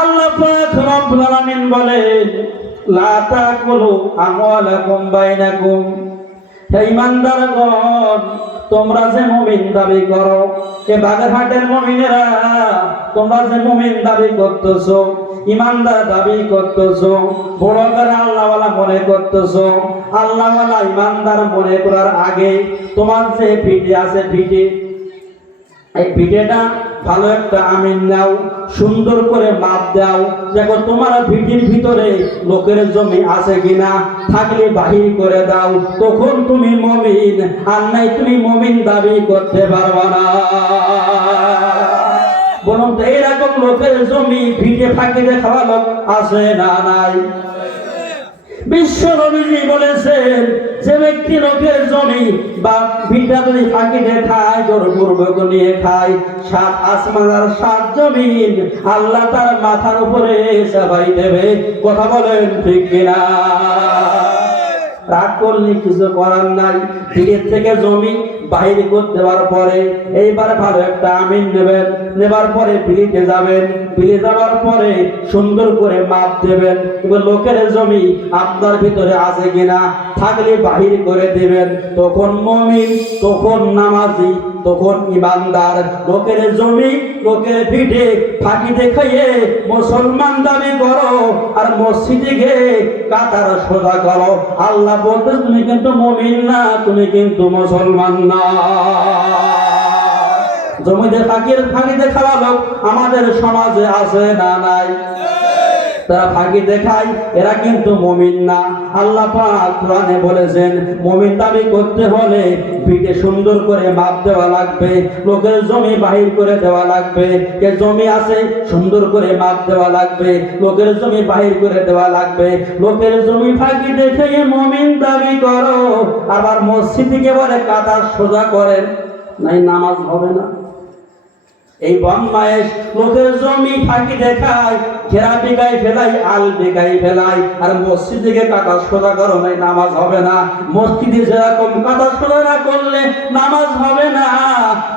আল্লাহ পাক রব্বুল আলামিন বলেন, লা তাকুলু আমওয়ালাকুম বাইনাকুম, হে ঈমানদারগণ, তোমরা যে মুমিন দাবি করো, এ বাগেরহাটের মুমিনেরা, তোমরা যে মুমিন দাবি করতেছো, ইমানদার দাবি করতেছো, বড় করে আল্লাহওয়ালা মনে করতেছো। আল্লাহওয়ালা ইমানদার মনে করার আগে তোমার যে ভিটে আছে, ভিটে, এই ভিটেটা ভালো একটা আমিন নাও, সুন্দর করে মাপ দাও। দেখো তোমার ভিটির ভিতরে লোকের জমি আছে কিনা, থাকলে বাহির করে দাও, তখন তুমি মুমিন। আর নাই তুমি মুমিন দাবি করতে পারবা না। বলুন তো এইরকম লোকের জমি ভিটে ফাঁকি দেখাওয়া লোক আছে না নাই? বিশ্ব নবীজি বলেছেন, যে ব্যক্তি লোকের জমি বা ভিটা যদি ফাঁকি দেখায়, জোরপূর্বক নিয়ে খায়, 7 আসমান আর 7 জমিন আল্লাহ তার মাথার উপরে চাপাই দেবে। কথা বলেন ঠিক কিনা? রাগ করলে কিছু করার নাই। ভিটের থেকে জমি বাহির করে দেওয়ার পরে এইবার ভালো একটা আমিন নেবেন, নেবার পরে বিলিতে যাবেন, বিলে যাওয়ার পরে সুন্দর করে মাপ দেবেন। এবার লোকের জমি আপনার ভিতরে আছে কিনা, থাকলে বাহির করে দেবেন। তখন মুমিন, তখন নামাজি, তখন ইমানদার। লোকের জমি, লোকের ভিটে ফাঁকি দেখাইয়ে মুসলমান দাবি করো, আর মসজিদে গিয়ে কাতার সোজা করো, আল্লাহ বলতে তুমি কিন্তু মুমিন না, তুমি কিন্তু মুসলমান না। জমিতে ফাঁকি দেখাওয়া লোক আমাদের সমাজে আছে না নাই? তারা ফাঁকি দেখায়, এরা কিন্তু মুমিন না। আল্লাহ পাক কোরআনে বলেছেন, মুমিন দাবি করতে হলে ভিটে সুন্দর করে মাপ দেওয়া লাগবে, লোকের জমি বাহির করে দেওয়া লাগবে। যে জমি আছে সুন্দর করে মাপ দেওয়া লাগবে, লোকের জমি বাহির করে দেওয়া লাগবে। লোকের জমি ফাঁকি দেখে মুমিন দাবি করো, আবার মসজিদে বলে কাতার সোজা করেন, নাই নামাজ হবে না। এই বদমায়েশ লোকের জমি ফাঁকি দেখায়, ঘেরা বেগাই ফেলাই, আল বেগাই ফেলাই, আর মসজিদে গিয়ে কাটা সোজা করো, নাই নামাজ হবে না। মসজিদে যেরকম কাটা সোজা না করলে নামাজ হবে না,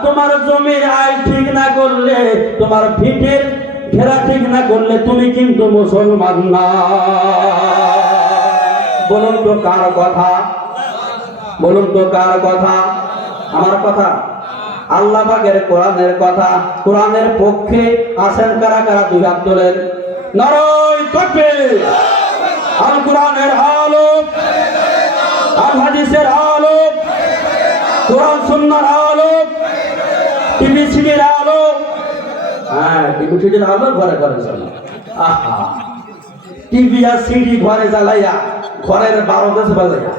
তোমার জমির আল ঠিক না করলে, তোমার ভিটের ঘেরা ঠিক না করলে তুমি কিন্তু মুসলমান না। বলুন তো কার কথা? বলুন তো কার কথা? আমার কথা? আল্লাহ পাকের কোরআনের কথা। কোরআনের পক্ষে আছেন কারা কারা? 2 হাত তোলেন। নারায়ে তাকবীর। আল কোরআনের আলো, আল হাদিসের আলো, কোরআন সুন্নাহর আলো, টিভি সিডির আলো। হ্যাঁ, টিভি সিডির আলো ঘরে ঘরে জ্বালা। আহা, টিভি আর সিডি ঘরে জ্বালাইয়া ঘরের 12 দেশে বাজাইয়া,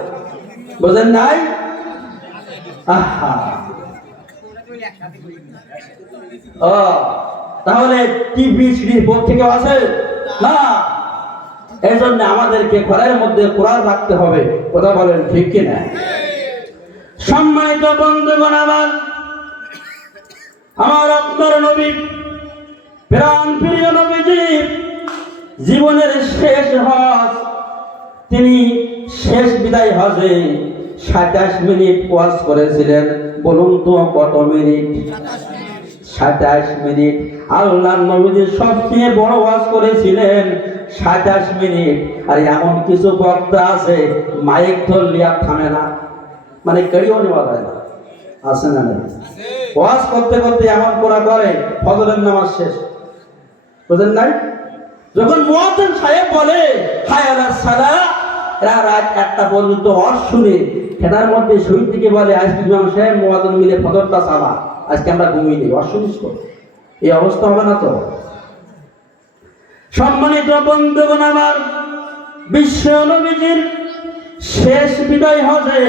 বুঝেন নাই? আহা, তাহলে টিভি সিডির পর থেকে আছে না? এই জন্য আমাদেরকে ঘরের মধ্যে কোরআন রাখতে হবে। কথা বলেন ঠিক কিনা? সম্মানিত বন্ধুগণ, আমার আপনার নবী, প্রাণ প্রিয় নবীজি জীবনের শেষ হজ, তিনি শেষ বিদায় হজে 27 মিনিট ওয়াজ করেছিলেন। বলুন তো কত মিনিট? 27 মিনিট। আল্লাহ নবীজি সবচেয়ে বড় ওয়াজ করেছিলেন 27 মিনিট। আর এমন কিছু বক্তা আছে মাইক ধরলে আর থামে না, মানে কেড়িও নেওয়া যায় না, আছে না? ওয়াজ করতে করতে এমন করা করে ফজরের নামাজ শেষ, বুঝেন নাই? যখন মুয়াজ্জিন সাহেব বলে হায় আলাস সালাহ, এরা রাত 1টা পর্যন্ত ওয়াজ শুনে খেদার মধ্যে শহীদ থেকে বলে আজকে ইমাম সাহেব মুয়াজ্জিন মিলে ফজরটা সালা, আজকে আমরা ঘুমিয়ে নেই, ওয়াজ শুনিস তো। এই অবস্থা হবে না তো? সম্মানিত বন্ধুগণ, আমার বিশ্ব নবীজির শেষ বিদায় হজে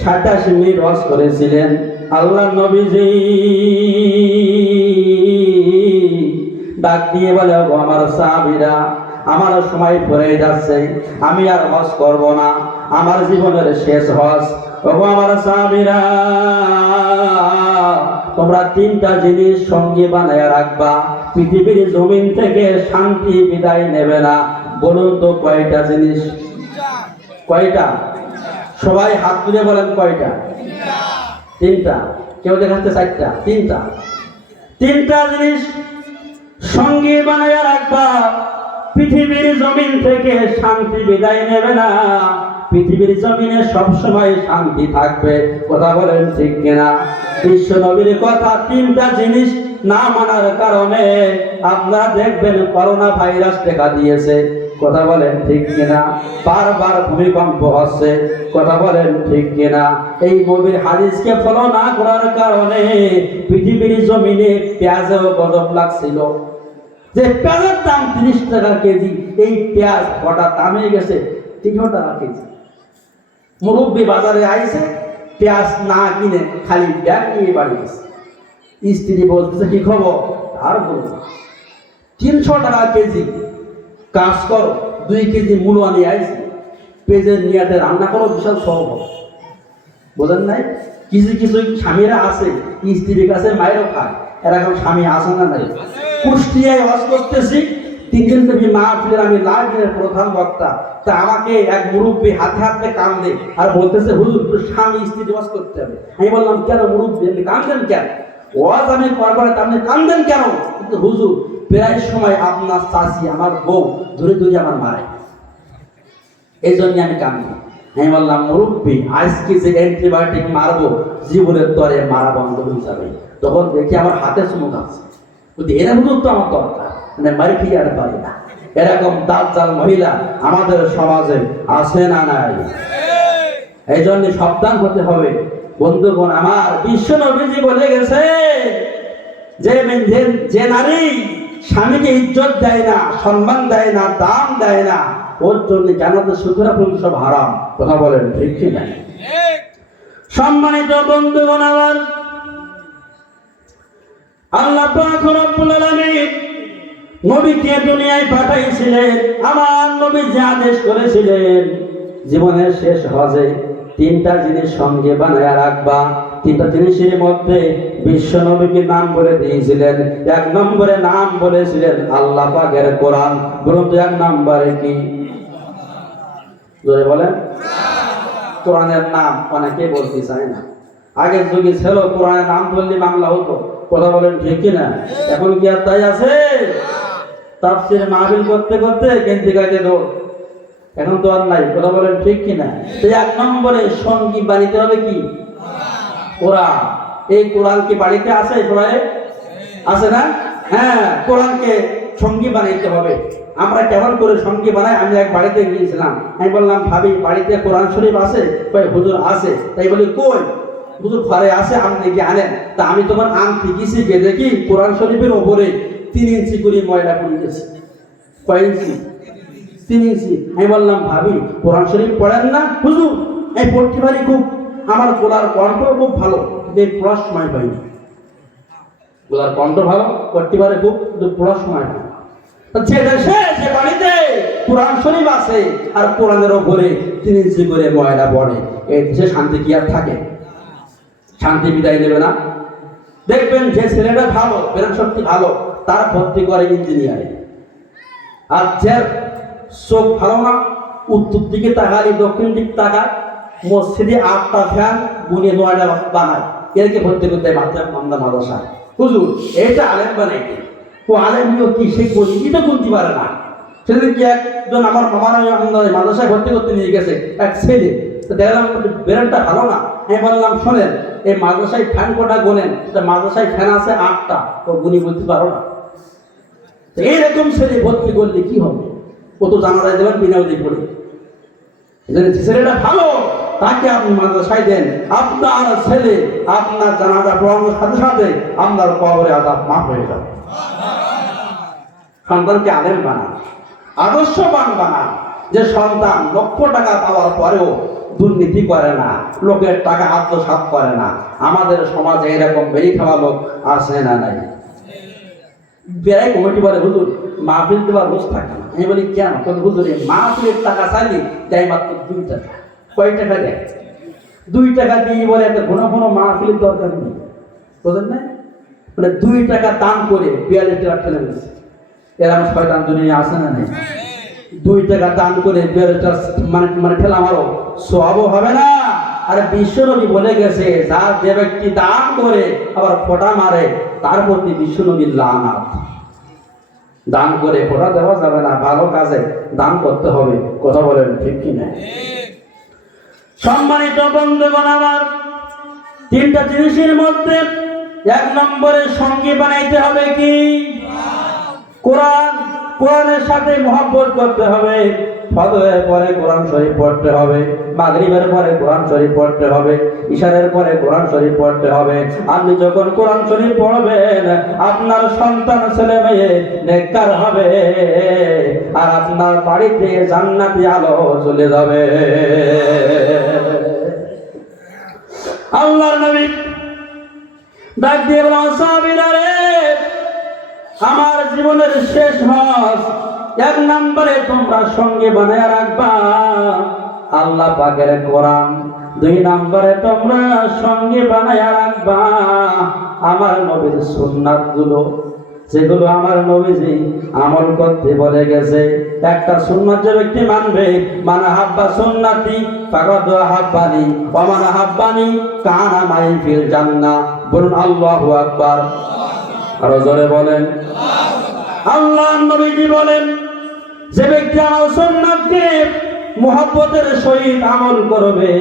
27 মিনিট ওয়াজ করেছিলেন। আল্লাহ নবীজি ডাক দিয়ে বলে, ও আমার সাহাবীরা, আমার সময় পড়ে যাচ্ছে, আমি আর হজ করব না, আমার জীবনের শেষ হজ। ও আমার সাহাবীরা, তোমরা 3টা জিনিস সঙ্গে বানায় রাখবা, পৃথিবীর জমিন থেকে শান্তি বিদায় নেবে না। বলুন তো কয়টা জিনিস? কয়টা? সবাই হাত তুলে বলেন কয়টা? 3টা। কেউ দেখাচ্ছে 4টা? 3টা। 3টা জিনিস সঙ্গে বানায় রাখবা, পৃথিবীর জমিন থেকে শান্তি বিদায় নেবে না, পৃথিবীর জমিনে সবসময় শান্তি থাকবে। কথা বলেন ঠিক কিনা? বিশ্ব নবীর কথা, 3টা জিনিস না মানার কারণে আপনারা দেখবেন করোনা ভাইরাস দেখা দিয়েছে। কথা বলেন ঠিক কিনা? বারবার ভূমিকম্প হচ্ছে। কথা বলেন ঠিক কিনা? এই নবীর হাদিসকে ফলো না করার কারণে পৃথিবীর জমিনে পেঁয়াজেও গজব লাগছিল। যে পেঁয়াজের দাম 30 টাকা কেজি, এই পেঁয়াজ হঠাৎ দামে গেছে 300 টাকা কেজি। মুরব্বী বাজারে আইছে, পেঁয়াজ না কিনে খালি ব্যাগ নিয়ে বাড়ি গেছে। স্ত্রী বলতেছে কি খবর? আর বলছে 300 টাকা কেজি, কাজ করো 2 কেজি মূলো আনিয়ে আইছে, পেঁয়াজের নিয়াতে রান্না করো, বিশাল সহজ। বোঝেন নাই? কিছু কিছু স্বামীরা আছে স্ত্রীর কাছে মায়েরও খায়, এরকম স্বামী আসে না নাই? কুষ্টিয়ায় ওয়াজ করতেছি, 3 দিন থেকে মাহফিলের আমি লাইভের প্রধান বক্তা। তা আমাকে এক মুরব্বী হাতে হাতে কান্দে আর বলতেছে, হুজুর স্বামী স্ত্রী ওয়াজ করতে হবে। আমি বললাম, কেন মুরব্বী আপনি কান্দেন কেন? ওয়াজ আমি করবার আপনি কান্দেন কেন? কিন্তু হুজুর প্রায় সময় আপনার চাষি আমার বউ ধরে ধরে আমার মারে, এই জন্য আমি কান্দি। আমি বললাম, মুরব্বী আজকে যে অ্যান্টিবায়োটিক মারবো জীবনের তরে মারা বন্ধ হয়ে যাবে। তখন দেখি আমার হাতে চুমুক আছে, বলতে এরা হুজুর তো আমার দরকার, মানে মারি খেয়ে আর পারি না। এরকম দাজ্জাল মহিলা আমাদের সমাজে আছে না নাই? এই জন্য সাবধান হতে হবে বন্ধুগণ আমার। বিশ্ব নবীজি বলে গেছে যে নারী স্বামীকে ইজ্জত দেয় না, সম্মান দেয় না, দাম দেয় না, ওর জন্য জান্নাতের সুতরা পর্যন্ত সব হারাম। কথা বলেন ঠিক কি না? সম্মানিত বন্ধুগণ আমার, আল্লাহ পাক রব্বুল আলামিন নবীকে দুনিয়ায় পাঠাইছিলেন। আমার নবী যে আদেশ করেছিলেন জীবনের শেষ হজে 3টা জিনিস সঙ্গে বানায় রাখবা। 3টা জিনিসের মধ্যে বিশ্ব নবীকে নাম বলে দিয়েছিলেন। 1 নম্বরে নাম বলেছিলেন আল্লাহ পাকের কোরআন। বলুন তো 1 নম্বরে কি? জোরে বলেন। কোরআনের নাম অনেকে বলতে চায় না। আগের যুগে ছিল কোরআনের নাম বললে বাংলা হতো। কথা বলেন ঠিক কিনা? এখন কি আর তাই আছে? তাফসীর মাহফিল করতে করতে কেন্দ্রে কাজে দৌড়, এখন তো আর নাই। কথা বলেন ঠিক কিনা? 1 নম্বরে সঙ্গী বাড়িতে হবে কি? কোরআন। এই কোরআন কি বাড়িতে আছে? সবাই আছে না? হ্যাঁ, কোরআনকে সঙ্গী বানাইতে হবে। আমরা কেমন করে সঙ্গী বানাই? আমি এক বাড়িতে গিয়েছিলাম, আমি বললাম, ভাবি বাড়িতে কোরআন শরীফ আছে? কই হুজুর আছে। তাই বলি কই? হুজুর ঘরে আছে, আপনি কি আনেন? তা আমি তখন আনতে গেছি, গিয়ে দেখি কোরআন শরীফের ওপরে 3 ইঞ্চি করে ময়লা পড়ে গেছে। কয় ইঞ্চি? 3 ইঞ্চি। আমি বললাম, ভাবি কোরআন শরীফ পড়েন না? হুজুর এই পড়তে পারি খুব, আমার গোলার কণ্ঠ খুব ভালো, কিন্তু পড়ার সময় পাইনি। গোলার কণ্ঠ ভালো, পড়তে পারে খুব, কিন্তু পড়ার সময় পাই। যে দেশে যে বাড়িতে কোরআন শরীফ আছে আর কোরআনের ওপরে 3 ইঞ্চি করে ময়লা পড়ে, এই দেশে শান্তি কি আর থাকে? শান্তি বিদায় নেবে না। দেখবেন যে ছেলেটা ভালো, ব্রেন শক্তি ভালো, তার ভর্তি করে ইঞ্জিনিয়ারে। আর যে চোখ ভালো না, উত্তর দিকে তাকালি দক্ষিণ দিক তাকায়, মসজিদে 8টা ফ্যান বুনিয়ে 9টা বানায়, এরকে ভর্তি করতে মামলা মাদ্রাসা। হুজুর এটা আলেম বানাইতে, ও আলেমিও কি সে গণিতই তো গুনতে পারে না। সেদিনকে একজন আমার মামারা মাদ্রাসায় ভর্তি করতে নিয়ে গেছে এক ছেলে, দেখলাম ব্রেনটা ভালো না। আমি বললাম, শোনেন এই মাদ্রাসায় ফ্যান কটা গোনেন? মাদ্রাসায় ফ্যান আছে 8টা, ও গুনি বলতে পারো না। এইরকম ছেলে ভর্তি করলে কি হবে? ও তো জানাজায় দেবেন বিনাউদি পড়ে। ছেলেটা ভালো, তাকে আপনি মাদ্রাসায় দেন, আপনার ছেলে আপনার জানাজা পড়ানোর সাথে সাথে আপনার কবরে আযাব মাফ হয়ে যাবে। সন্তানকে আলেম বানান, আদর্শবান বানান, যে সন্তান লক্ষ টাকা পাওয়ার পরেও দুর্নীতি করে না, লোকের টাকা আত্মসাৎ করে না। আমাদের সমাজে এরকম বেরি খাওয়া লোক আছে না নাই? বেড়াই কমিটি বলে, হুজুর মাহফিল দেওয়ার রোজ থাকে না। আমি বলি কেন? হুজুর মাহফিলের টাকা চাইলে দেয় মাত্র 2 টাকা। কয় টাকা দেয়? 2 টাকা দিয়ে বলে একটা ঘন ঘন মাহফিলের দরকার নেই। বুঝলেন না? মানে 2 টাকা দান করে 42 টাকা ফেলে দিচ্ছে। এরকম শয়তান দুনিয়া আসে না নেই? 2 টাকা দান করে 42 টাকা মানে ঠেলা মারো, সওয়াবও হবে না। আর বিশ্বনবী বলে গেছে, যার যে ব্যক্তি দান করে আবার ফোঁটা মারে তার প্রতি বিশ্বনবীর লানাত। দান করে ফোঁটা দেওয়া যাবে না, ভালো কাজে দান করতে হবে। কথা বলেন ঠিক কি না? সম্মানিত বন্ধুগণ আমার, 3টা জিনিসের মধ্যে এক নম্বরে সঙ্গী বানাইতে হবে কি? কোরআন। কোরআনের সাথে মহব্বত করতে হবে। ফজরের পরে কোরআন শরীফ পড়তে হবে, মাগরিবের পরে কোরআন শরীফ পড়তে হবে, ইশারের পরে কোরআন শরীফ পড়তে হবে। আপনি যখন কোরআন শরীফ পড়বেন, আপনার সন্তান ছেলে মেয়ে নেককার হবে, আর আপনার বাড়িতে জান্নাতি আলো চলে যাবে। আল্লাহর নবী ডাক দিয়ে বলেন, সাহাবীরা রে, আমার জীবনের শেষ হজ, এক নম্বরে তোমরা সঙ্গে বানায় রাখবা আল্লাহ পাকের কোরআন, দুই নম্বরে তোমরা সঙ্গে বানায় রাখবা আমার নবীর সুন্নাত গুলো, যেগুলো আমার নবীজি আমল করতে বলে গেছে। একটা সুন্নাত যে ব্যক্তি মানবে, মান হাব্বা সুন্নাতি ফাকাদ হাব্বানি ওয়া মান হাব্বানি কানা মাই ফিল জান্নাহ। বলুন আল্লাহু আকবার। আরো জোরে বলেন। আল্লাহ নবীজি বলেন, যে ব্যক্তি আমার সুন্নাতকে মুহাব্বতের সহিত আমল করবে,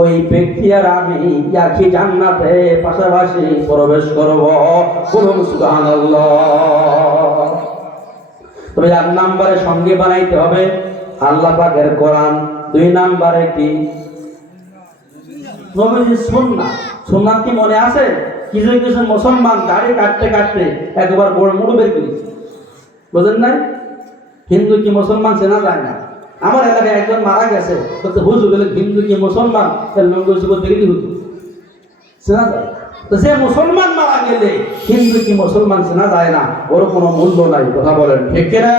ওই ব্যক্তি আর আমি একই জান্নাতে পাশাপাশি প্রবেশ করব। বলুন সুবহানাল্লাহ। তবে এক নম্বরে সঙ্গে বানাইতে হবে আল্লাহ পাকের কোরআন, দুই নম্বরে কি? নবীজির সুন্নাত। সুন্নাত কি মনে আছে? কিছু কিছু মুসলমান দাড়ি কাটতে কাটতে একবার বড় মুড়ো বের করেছে, বুঝেন নাই? হিন্দু কি মুসলমান চেনা যায় না। আমার এলাকায় একজন মারা গেছে, হুজুর বলে হিন্দু কি মুসলমান দেখলি হুজুর চেনা যায়। তো যে মুসলমান মারা গেলে হিন্দু কি মুসলমান চেনা যায় না, ওর কোনো মূল্য নাই। কথা বলেন ঠিক কিনা?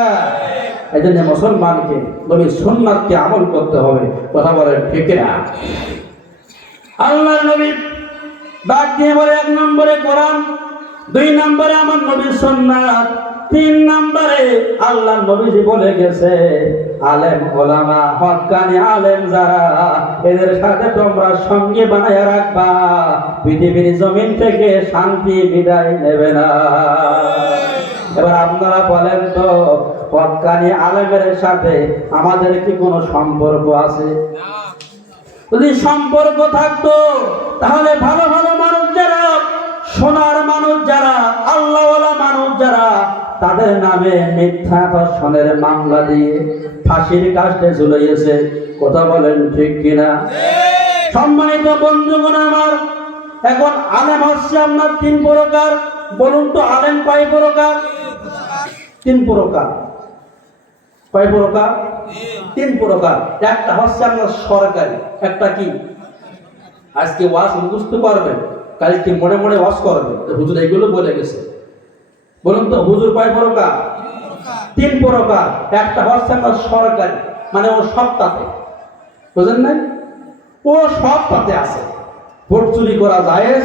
এই জন্য মুসলমানকে নবীর সুন্নাতকে আমল করতে হবে। কথা বলেন ঠিক কিনা? আল্লাহর নবী ডাক দিয়ে বলে, এক নম্বরে কোরআন, দুই নম্বরে আমার নবীর সুন্নাত, তিন নম্বরে আল্লাহ নবীজি বলে গেছে আলেম ওলামা হক্কানি আলেম যারা, এদের সাথে তোমরা সঙ্গে বানায় রাখবা, পৃথিবীর জমিন থেকে শান্তি বিদায় নেবে না। এবার আপনারা বলেন তো, হক্কানি আলেমের সাথে আমাদের কি কোনো সম্পর্ক আছে? যদি সম্পর্ক থাকতো, তাহলে ভালো ভালো মানুষ যারা, সোনার মানুষ যারা, আল্লাহওয়ালা মানুষ যারা, তাদের নামে মিথ্যা ধর্ষণের মামলা দিয়ে ফাঁসির কাস্টে ঝুলাইয়েছে। কথা বলেন ঠিক কিনা? সম্মানিত বন্ধুগণ আমার, এখন আলেম হচ্ছে আপনার তিন প্রকার। বলুন তো আলেম কয় প্রকার? তিন প্রকার। কয় প্রকার? তিন প্রকার। একটা হচ্ছে আপনার সরকারি, একটা কি আজকে ওয়াজ মুখস্থ করবেন, কালকে মনে মনে ওয়াজ করবেন, হুজুর এইগুলো বলে গেছে। বলুন তো হুজুর কয় প্রকার? তিন প্রকার। একটা হচ্ছে আপনার সরকারি, মানে ও সত্তাতে, বুঝলেন না? ও সত্তাতে আছে। ভোট চুরি করা জায়েজ,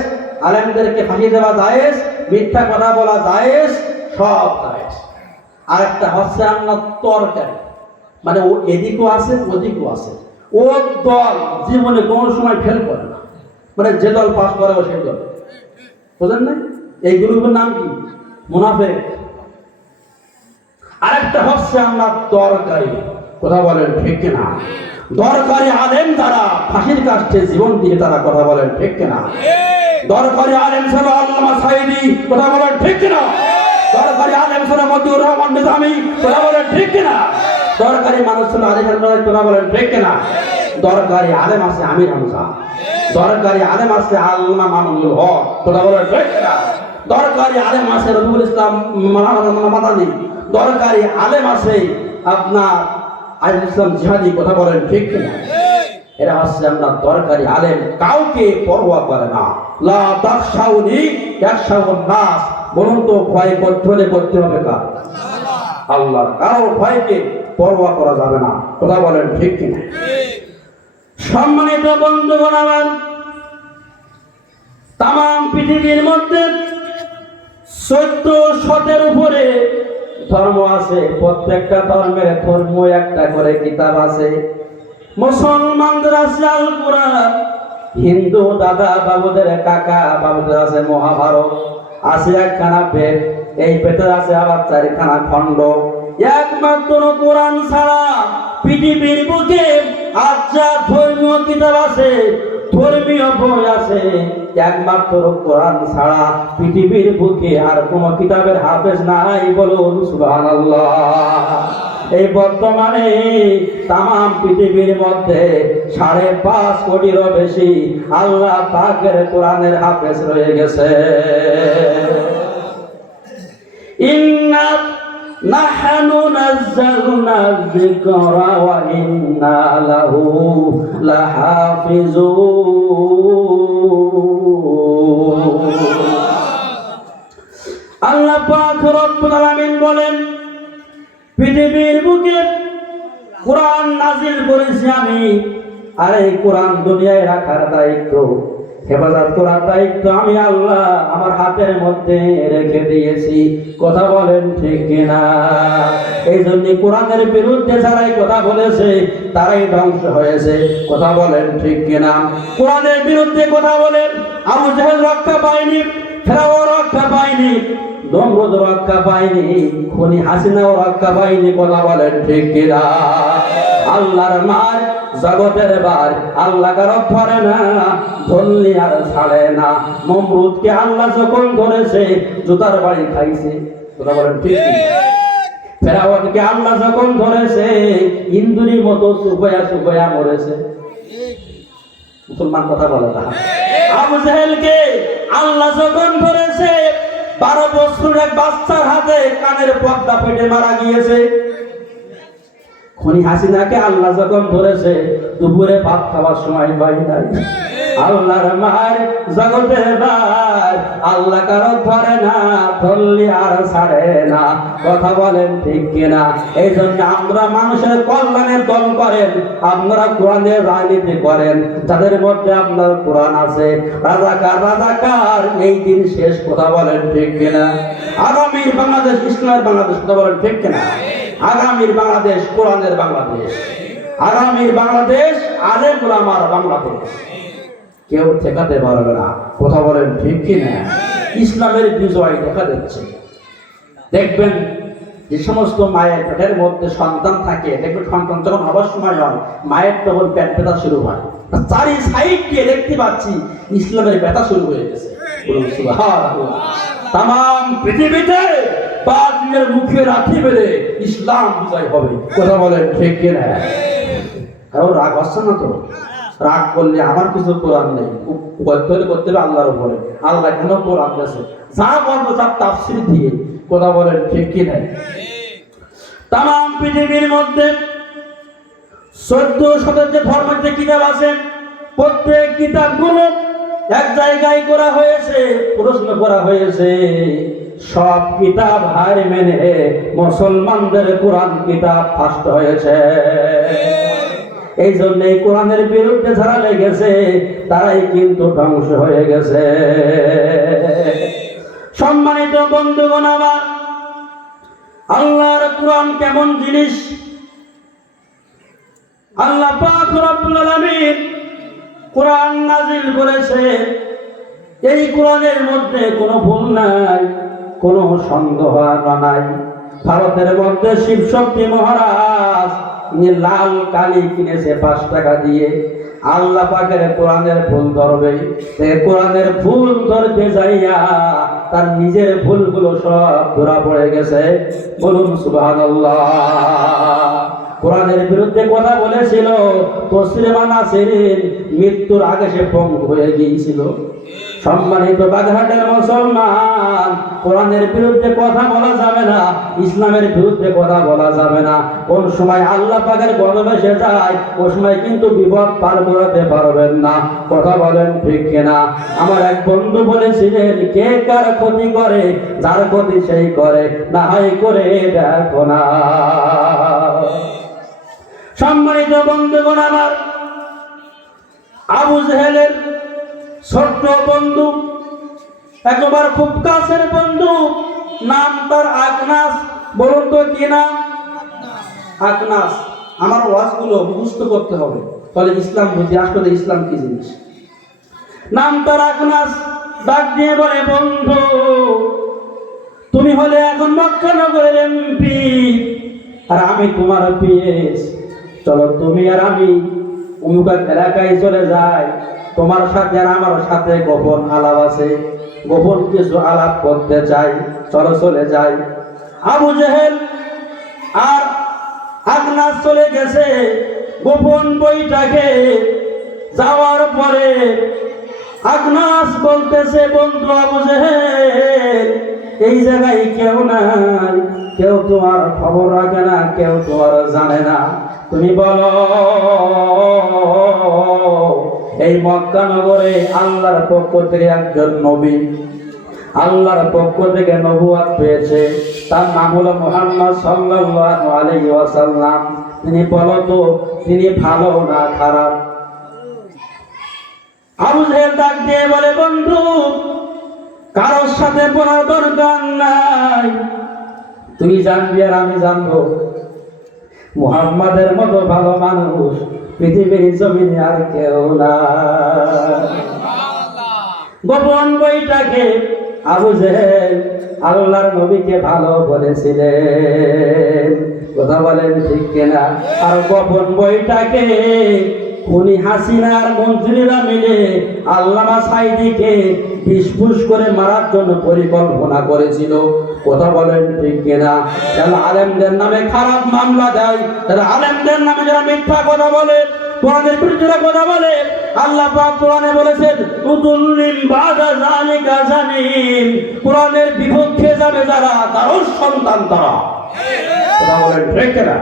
আলেমদেরকে ফাঁসি দেওয়া জায়েজ, মিথ্যা কথা বলা জায়েজ, সব জায়েজ। আর একটা হচ্ছে আপনার তরকারি, মানে ও এদিকও আছে ওদিকও আছে। ও দল জীবনে কোনো সময় ফেল করে না, মানে যে দল পাস করে ও সেই দল, বুঝলেন না? এই গ্রুপের নাম কি? মুনাফিক। আরেকটা হচ্ছে আপনার দরকারি। কথা বলেন ঠিক কিনা? দরকারি আলেম যারা ফাঁসির কাছে জীবন দিয়ে তারা, কথা বলেন ঠিক কিনা? দরকারি আলেম ছিল আল্লামা সাঈদী, কথা বলেন ঠিক কিনা? দরকারি আলেম ছিল মতিউর রহমান নিজামী, কথা বলেন ঠিক কিনা? দরকারি মানুষ ছিল আলী হাজরাত, কথা বলেন ঠিক কিনা? দরকারি আলেম আছে আমির হামজা, দরকারি আলেম আছে আল্লামা মামুনুল হক, কথা বলেন ঠিক কিনা? দরকারি আলেম আছে রবিউল ইসলাম মাদানী, দরকারি আলেম আছে আপনার আইনুল ইসলাম জিহাদি, কথা বলেন ঠিক কিনা? এরা হচ্ছে আপনার দরকারি আলেম, কাউকে পরোয়া করে না। লা তাখশাউনি ইয়াখশাউন নাস। বলুন তো ভয় করতে হবে কার? আল্লাহ। কারো ভয়কে পরোয়া করা যাবে না। কথা বলেন ঠিক কিনা? সম্মানিত বন্ধুগণ আমার, তাম পৃথিবীর মধ্যে 1400 উপরে ধর্ম আছে। প্রত্যেকটা ধর্মের ধর্ম একটা করে কিতাব আছে। মুসলমানদের আছে আল কোরআন, হিন্দু দাদা বাবুদের কাকা বাবুদের আছে মহাভারত, আছে একখানা বেদ, এই বেদের আছে আবার 4খানা খণ্ড। একমাত্র কোরআন ছাড়া পৃথিবীর বুকে আচ্ছা ধর্মীয় কিতাব আছে ধর্মীয় বই আছে একমাত্র কোরআন ছাড়া পৃথিবীর বুকে আর কোন কিতাবের হাফেজ নাই, বলুন সুবহানাল্লাহ। এই বর্তমানে তাম পৃথিবীর মধ্যে 5.5 কোটিরও বেশি আল্লাহ পাকের কোরআনের হাফেজ রয়ে গেছে। ইন্না নাহনু নাযালনা যিকরা ওয়া ইন্না লাহু লাহাফিজুন। আল্লাহ পাক রব্বুল আলামিন বলেন, পৃথিবীর বুকে কোরআন নাজিল করেছি আমি, আর এই কোরআন দুনিয়ায় রাখার দায়িত্ব, হেফাজত করার দায়িত্ব আমি আল্লাহ আমার হাতের মধ্যে রেখে দিয়েছি। কথা বলেন ঠিক কিনা? এই জন্য কোরআনের বিরুদ্ধে যারাই কথা বলেছে তারাই ধ্বংস হয়েছে। কথা বলেন ঠিক কিনা? কোরআনের বিরুদ্ধে কথা বলেন আবু জাহেল রক্ষা পায়নি, ফেরাউন রক্ষা পায়নি, নমরুদ রক্ষা পায়নি, খুনি হাসিনাও রক্ষা পায়নি। কথা বলেন ঠিক কিনা? আল্লাহর মার জগতের বার আল্লাহ কারো ধরে না, ধরলি আর ছাড়ে না। নমরুদকে আল্লাহ যখন ধরেছে জুতার বাড়ি খাইছে। কথা বলেন ঠিক কিনা? ফেরাউনকে আল্লাহ যখন ধরেছে ইন্দুরির মতো চুপায়া চুপায়া মরেছে। মুসলমান কথা বলে না। আবু জাহেলকে আল্লাহ যখন ধরেছে 12 বছরের এক বাচ্চার হাতে কানের পর্দা পেটে মারা গিয়েছে। খুনি হাসিনাকে আল্লাহ যখন ধরেছে দুপুরে ভাত খাওয়ার সময় পাই নাই। আল্লাহর মার জগতের বার আল্লাহ কারো ধরে না, ধরলি আর ছাড়ে না। কথা বলেন ঠিক কিনা? এই জন্য আমরা মানুষের কল্যাণের দল করেন, আপনারা কোরআনের রাজনীতি করেন। যাদের মধ্যে আপনার কোরআন আছে রাজাকার এই দিন শেষ। কথা বলেন ঠিক কিনা? আগামীর বাংলাদেশ ইসলামের বাংলাদেশ। কথা বলেন ঠিক কিনা? আগামীর বাংলাদেশ কোরআনের বাংলাদেশ, আগামীর বাংলাদেশ আলেম ওলামার বাংলাদেশ। কেউ ঠেকাতে পারবে না। কথা বলেন ঠিক কিনা? ইসলামের বিজয় দেখা যাচ্ছে। দেখবেন যে সমস্ত মায়ের পেটের মধ্যে সন্তান থাকে, দেখবেন সন্তান যখন হবার সময় হয় মায়ের তখন পেট ব্যথা শুরু হয়। চারি সাইড দিয়ে দেখতে পাচ্ছি ইসলামের ব্যথা শুরু হয়ে গেছে। তাম পৃথিবীতে বাতিলের মুখে রাখি বেড়ে ইসলাম বিজয় হবে। কথা বলেন ঠিক কিনা? কারণ রাগ হচ্ছে না তো? রাগ করলে আমার কিছু কোরআন নেই, করতে হবে আল্লাহর উপরে। আল্লাহ কেন কোরআন দিয়েছে? যা বলবো তার তাফসীর দিয়ে। কথা বলেন ঠিক কিনা? তাম পৃথিবীর মধ্যে 1400 যে ধর্মের যে কিতাব আছে, প্রত্যেক কিতাবগুলো এক জায়গায় করা হয়েছে, প্রশ্ন করা হয়েছে। সব কিতাব হার মেনে মুসলমানদের কোরআন কিতাব ফার্স্ট হয়েছে। এই জন্য এই কোরআনের বিরুদ্ধে যারা লেগেছে তারাই কিন্তু ধ্বংস হয়ে গেছে। সম্মানিত বন্ধুগণ আমার, আল্লাহর কোরআন কেমন জিনিস? আল্লাহ পাক রব্বুল আলামিন কোরআন নাজিল করেছে। এই কোরআনের মধ্যে কোনো ভুল নাই, কোনো সন্দেহ নাই। ভারতের মধ্যে শিবশক্তি মহারাজ লাল কালি কিনেছে 5 টাকা দিয়ে। আল্লাহ পাকের কোরআনের ভুল ধরবে, কোরআনের ভুল ধরতে যাইয়া তার নিজের ভুলগুলো সব ধরা পড়ে গেছে। বলুন সুবহানাল্লাহ। কোরআনের বিরুদ্ধে কথা বলেছিল তসলিমা নাসরিন, মৃত্যুর আগে সে পঙ্গু হয়ে গিয়েছিল। সম্মানিত বাগেরহাটের মুসলমান, কোরআনের বিরুদ্ধে কথা বলা যাবে না, ইসলামের বিরুদ্ধে কথা বলা যাবে না। কোন সময় আল্লাহ পাকের গজব এসে যায় ওই সময় কিন্তু বিপদ পার করাতে পারবেন না। কথা বলেন ঠিক কিনা? আমার এক বন্ধু বলেছিলেন, কে কার ক্ষতি করে, যার ক্ষতি সেই করে, না হয় করে দেখো না। সম্মানিত বন্ধুগণ আমার, আবু জাহেলের ছোট্ট বন্ধু, একবার খুব কাছের বন্ধু, নাম তার আকনাস। বলুন তো কি নাম? আকনাস। আমার ওয়াজগুলো মুখস্থ করতে হবে, তাহলে ইসলাম বুঝি আসলে ইসলাম কি জিনিস। নাম তার আকনাস। ডাক দিয়ে বলে, বন্ধু তুমি হলে এখন মক্কা নগরের এমপি আর আমি তোমার পিএস। চলো তুমি আর আমি অমুক এলাকায় চলে যাই, তোমার সাথে আর আমার সাথে গোপন আলাপ আছে, গোপন কিছু আলাপ করতে চাই, চলো চলে যাই। আবু জেহেল আর আখনাস চলে গেছে গোপন বইটাকে। যাওয়ার পরে আখনাস বলতেছে, বন্ধু আবু জেহেল, এই জায়গায় কেউ নাই, কেউ তোমার খবর রাখে না, কেউ তোমার জানে না। তুমি বলো এই মক্কা নগরে আল্লাহর পক্ষ থেকে একজন নবী, আল্লাহর পক্ষ থেকে নবুয়ত পেয়েছে, তার নাম হলো মুহাম্মদ সাল্লাল্লাহু আলাইহি ওয়াসাল্লাম। তিনি বলো তো তিনি ভালো না খারাপ? আবু জেহেল ডাক দিয়ে বলে, বন্ধু কারোর সাথে পড়ার দরকার নাই, তুই জানবি আর আমি জানবো, মুহাম্মাদের মতো ভালো মানুষ পৃথিবীর জমিনে আর কেউ না। গোপন বইটাকে আবু জেহেল আল্লাহর নবীকে ভালো বলেছিলেন, কথা বলেন ঠিক কিনা? আর গোপন বইটাকে খুনি হাসিনার মন্ত্রীরা মিলে আল্লামা সাইদিকে বিস্ফুস করে মারার জন্য পরিকল্পনা করেছিল, কথা বলেন ঠিক কিনা? যারা আলেমদের নামে খারাপ মামলা দেয়, যারা আলেমদের নামে যারা মিথ্যা কথা বলে, কোরআনের বিরুদ্ধে কথা বলে, আল্লাহ পাক কোরআনে বলেছেন উতুল্লিম বাদা যালিকা জানিম, কোরআনের বিপক্ষে যাবে যারা তারও সন্তান তারা, কথা বলেন ঠিক কিনা?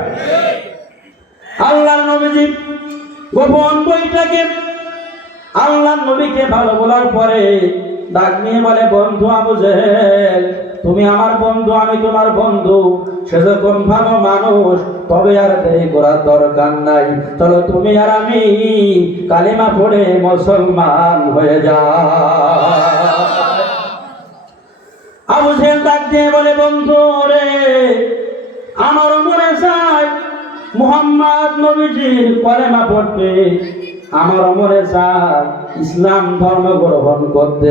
আল্লাহর নবীজি গোপন বইটাকে আল্লাহর নবীকে ভালো বলার পরে ডাক নিয়ে বলে, বন্ধু আবু জেহেল, তুমি আমার বন্ধু, আমি তোমার বন্ধু, সে যখন ভালো মানুষ তবে আর দেরি করার দরকার নাই, চলো তুমি আর আমি কালিমা পড়ে মুসলমান হয়ে যাই। আবু জেহেল ডাক দিয়ে বলে, বন্ধু রে, আমার মনে চায় মুহাম্মদ নবীজির কলেমা পড়তে, আমার মনে চায় ইসলাম ধর্ম গ্রহণ করতে,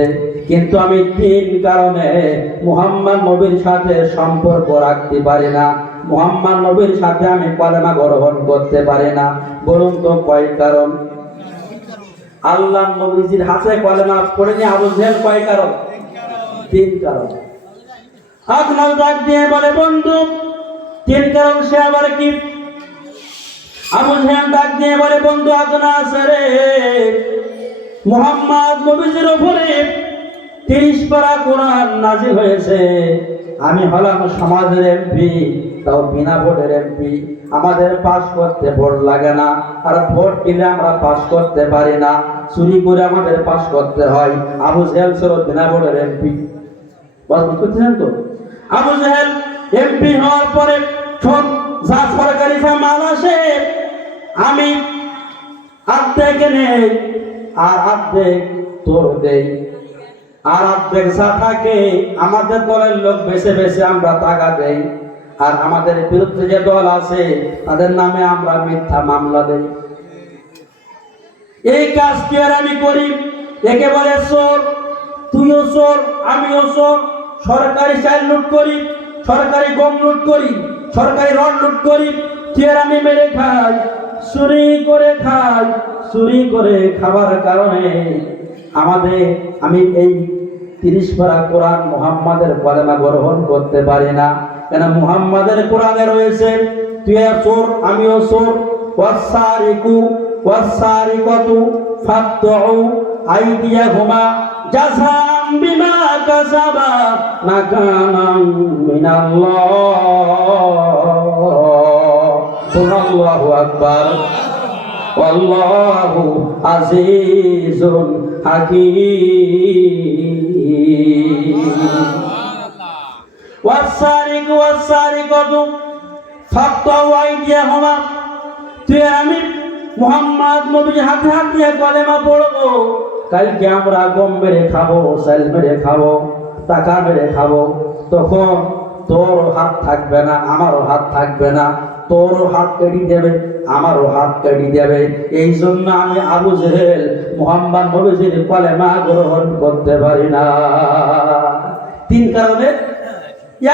কিন্তু আমি 3 কারণে মুহাম্মদ নবীর সাথে সম্পর্ক রাখতে পারি না, মুহাম্মদ নবীর সাথে আমি কলেমা গ্রহণ করতে পারি না। বলুন তো কয় কারণ? আল্লাহ নবীজির হাতে কলেমা পড়ে নিয়ে আবু জেহেল কয় কারণ? 3 কারণ। আখনাস ডাক দিয়ে বলে, বন্ধু 3 কারণ, সে আবার কি? আবু জেহেল ডাক দিয়ে বলে, বন্ধু আখনাস রে, মুহাম্মদ নবীজির উপরে 30 পারা কোরআন নাযিল হয়েছে, আমি হলাম সমাজের এমপি, তাও বিনা ভোটের এমপি, আমাদের পাস করতে ভোট লাগে না, আর ভোট দিলে আমরা পাস করতে পারি না, চুরি করে আমাদের পাস করতে হয়। আবু জেহেল ছিল বিনা ভোটের এমপি, বুঝতেছেন তো? আবু জেহেল এমপি হওয়ার পরে যা সরকারি মাল আসে আমি অর্ধেক নেই আর অর্ধেক তোর দেই, আর অর্ধেক যা থাকে আমাদের দলের লোক বেছে বেছে আমরা টাকা দেই, আর আমাদের বিরুদ্ধে যে দল আছে তাদের নামে আমরা মিথ্যা মামলা দেই। এই কাজটি আর আমি করি, একেবারে চোর, তুইও চোর আমিও চোর, সরকারি চাল লুট করি, সরকারি গম লুট করি, সরকারি রড লুট করি, তুই আর আমি মেরে খাই, চুরি করে খাই। চুরি করে খাবার কারণে আমি এই 30 পারা কোরআন মুহাম্মাদের কলেমা গ্রহণ করতে পারি না, কেন মুহাম্মাদের কোরআনে রয়েছে তুই চোর আমিও চোর, ওয়াসারিকু ওয়াসারিকাতু ফাকতু আইদিয়াহুমা জাযাম বিমা কাসাবা নাকানাম মিনাল্লাহ। আল্লাহু আকবার, আল্লাহু আজিজুন হাকীম। ওয়াসারিকু ওয়াসারিকাতু ফাকতু আইদিয়াহুমা, তুই আমি মুহাম্মদ নবীর হাতে হাত দিয়ে কলেমা পড়বো, কালকে আমরা গম মেরে খাবো, চাল মেরে খাবো, টাকা মেরে খাবো, তখন তোর হাত থাকবে না, আমারও হাত থাকবে না, তোর হাত কেটে দেবে, আমারও হাত কেটে দেবে। এই জন্য আমি আবু জেহেল মুহাম্মদ নবীর কলেমা গ্রহণ করতে পারি না। 3 কারণে,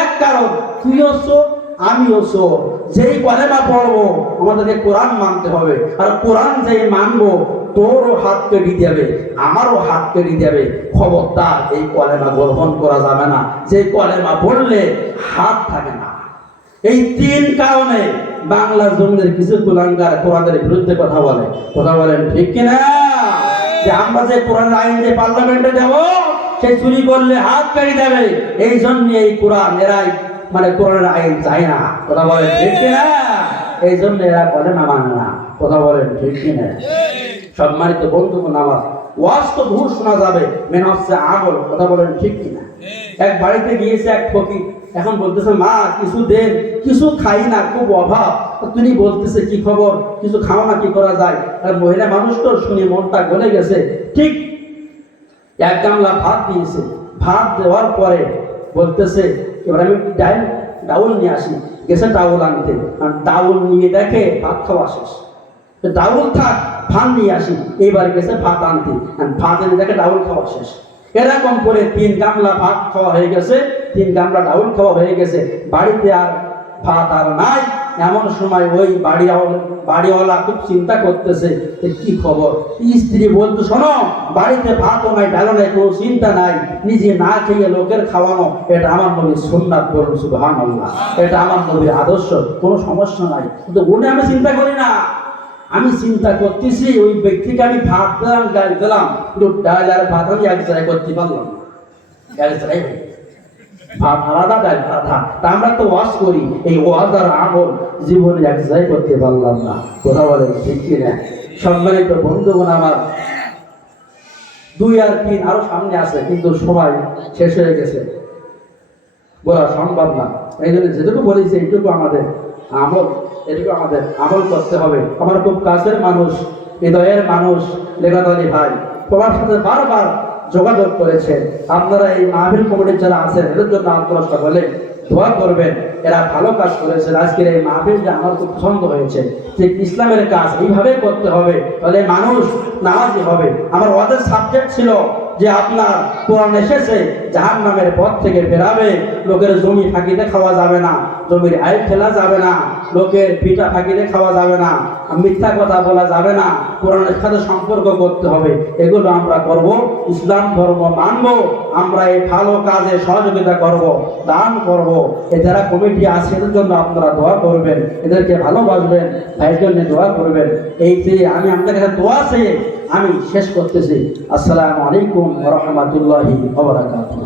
1 কারণ তুইও চোর আমিও চোর, যেই কলেমা পড়বো আমাদেরকে কোরআন মানতে হবে, আর কোরআন যেই মানবো তোরও হাত কেটে দেবে, আমারও হাত কেটে দেবে। খবরদার এই কলেমা গ্রহণ করা যাবে না, যে কলেমা পড়লে হাত থাকে না। এই তিন কারণে বাংলা জমিনের কিছু কুলাঙ্গার কোরআনের বিরুদ্ধে কথা বলেন, ঠিক কিনা? যে আমরা যে কোরআনের আইন যে পার্লামেন্টে দেব, সে চুরি করলে হাত কেটে দেবে। এই জন্য এই কোরআন এরাই মানে কোরআনের আইন চায় না, কথা বলেন, ঠিক কিনা? এই জন্য এরা কলেমা মানে না, কথা বলেন, ঠিক কিনা? সম্মানিত বন্ধুগণ আমার, ওয়াজ তো বহু শোনা যাবে, মেন হচ্ছে আমল, কথা বলেন, ঠিক কিনা? এক বাড়িতে গিয়েছে এক ফকির, এখন বলতেছে মা কিছু দেন, কিছু খাই না, খুব অভাব। তিনি বলতেছে কি খবর, কিছু খাও না, কি করা যায়? আর মহিলা মানুষ তো শুনে মনটা গলে গেছে। ঠিক এক গামলা ভাত দিয়েছে, ভাত দেওয়ার পরে বলতেছে এবার আমি ডাউল নিয়ে আসি। গেছে ডাউল আনতে, আর ডাউল নিয়ে দেখে ভাত খাওয়া শেষ। ডাউল থাক, ভাত নিয়ে আসি। এইবার গেছে ভাত আনতে, ভাত এনে দেখে ডাউল খাওয়া শেষ। এরকম করে 3 গামলা ভাত খাওয়া হয়ে গেছে, 3 গামলা ডাউল খাওয়া হয়ে গেছে, বাড়িতে আর ভাত আর নাই। এমন সময় ওই বাড়িওয়ালা খুব চিন্তা করতেছে কি খবর। স্ত্রী বলতো শোনো, বাড়িতে ভাতও নাই, ডালও নাই, কোনো চিন্তা নাই, নিজে না খেয়ে লোকের খাওয়ানো, এটা আমার নবীর সুন্নাত, বলুন সুবহানাল্লাহ, এটা আমার নবীর আদর্শ, কোনো সমস্যা নাই। কিন্তু ওটা আমি চিন্তা করি না, আমি চিন্তা করতেছি ওই ব্যক্তিকে আমি ভাত দিলাম, ডাল দিলাম, কিন্তু ডাল আর ভাত আমি এক জায়গায় করতে পারলাম না, এক জায়গায় ভাত আলাদা, ডাল আলাদা। তা আমরা তো ওয়াজ করি, এই ওয়াজ আর আমল জীবনে এক জায়গায় করতে পারলাম না, কথা বলেন, ঠিক কিনা? সম্মানিত বন্ধুগণ আমার, 2 আর 3 আরো সামনে আছে, কিন্তু সময় শেষ হয়ে গেছে, বলা সম্ভব না। এই জন্য যেটুকু বলেছি এইটুকু আমাদের আমল, এটুকু আমাদের আমল করতে হবে। আমার খুব কাছের মানুষ, হৃদয়ের মানুষ লেখাত আলী ভাই তোমার সাথে বারবার যোগাযোগ করেছে। আপনারা এই মাহফিল কমিটির যারা আছেন, এদের জন্য আপনারা সকলে দোয়া করবেন। এরা ভালো কাজ করেছেন। আজকের এই মাহফিলটা আমার খুব পছন্দ হয়েছে, যে ইসলামের কাজ এইভাবে করতে হবে, তাহলে মানুষ নামাজি হবে। আমার ওয়াজের সাবজেক্ট ছিল যে আপনার কোরআন এসেছে জাহান্নামের পথ থেকে ফেরাবে, লোকের জমি ফাঁকিতে খাওয়া যাবে না, জমির আয় ফেলা যাবে না, লোকের পিঠা ফাঁকিতে খাওয়া যাবে না, মিথ্যা কথা বলা যাবে না, কোরআনের সাথে সম্পর্ক করতে হবে। এগুলো আমরা করব, ইসলাম ধর্ম মানব, আমরা এই ভালো কাজে সহযোগিতা করব, দান করব। এ যারা কমিটি আছে এদের জন্য আপনারা দোয়া করবেন, এদেরকে ভালোবাসবেন, ভাইয়ের জন্য দোয়া করবেন। এই যে আমি আপনাদের কাছে দোয়া চেয়ে আমি শেষ করতেছি। আসসালামু আলাইকুম ওয়া রাহমাতুল্লাহি ওয়া বারাকাতুহু।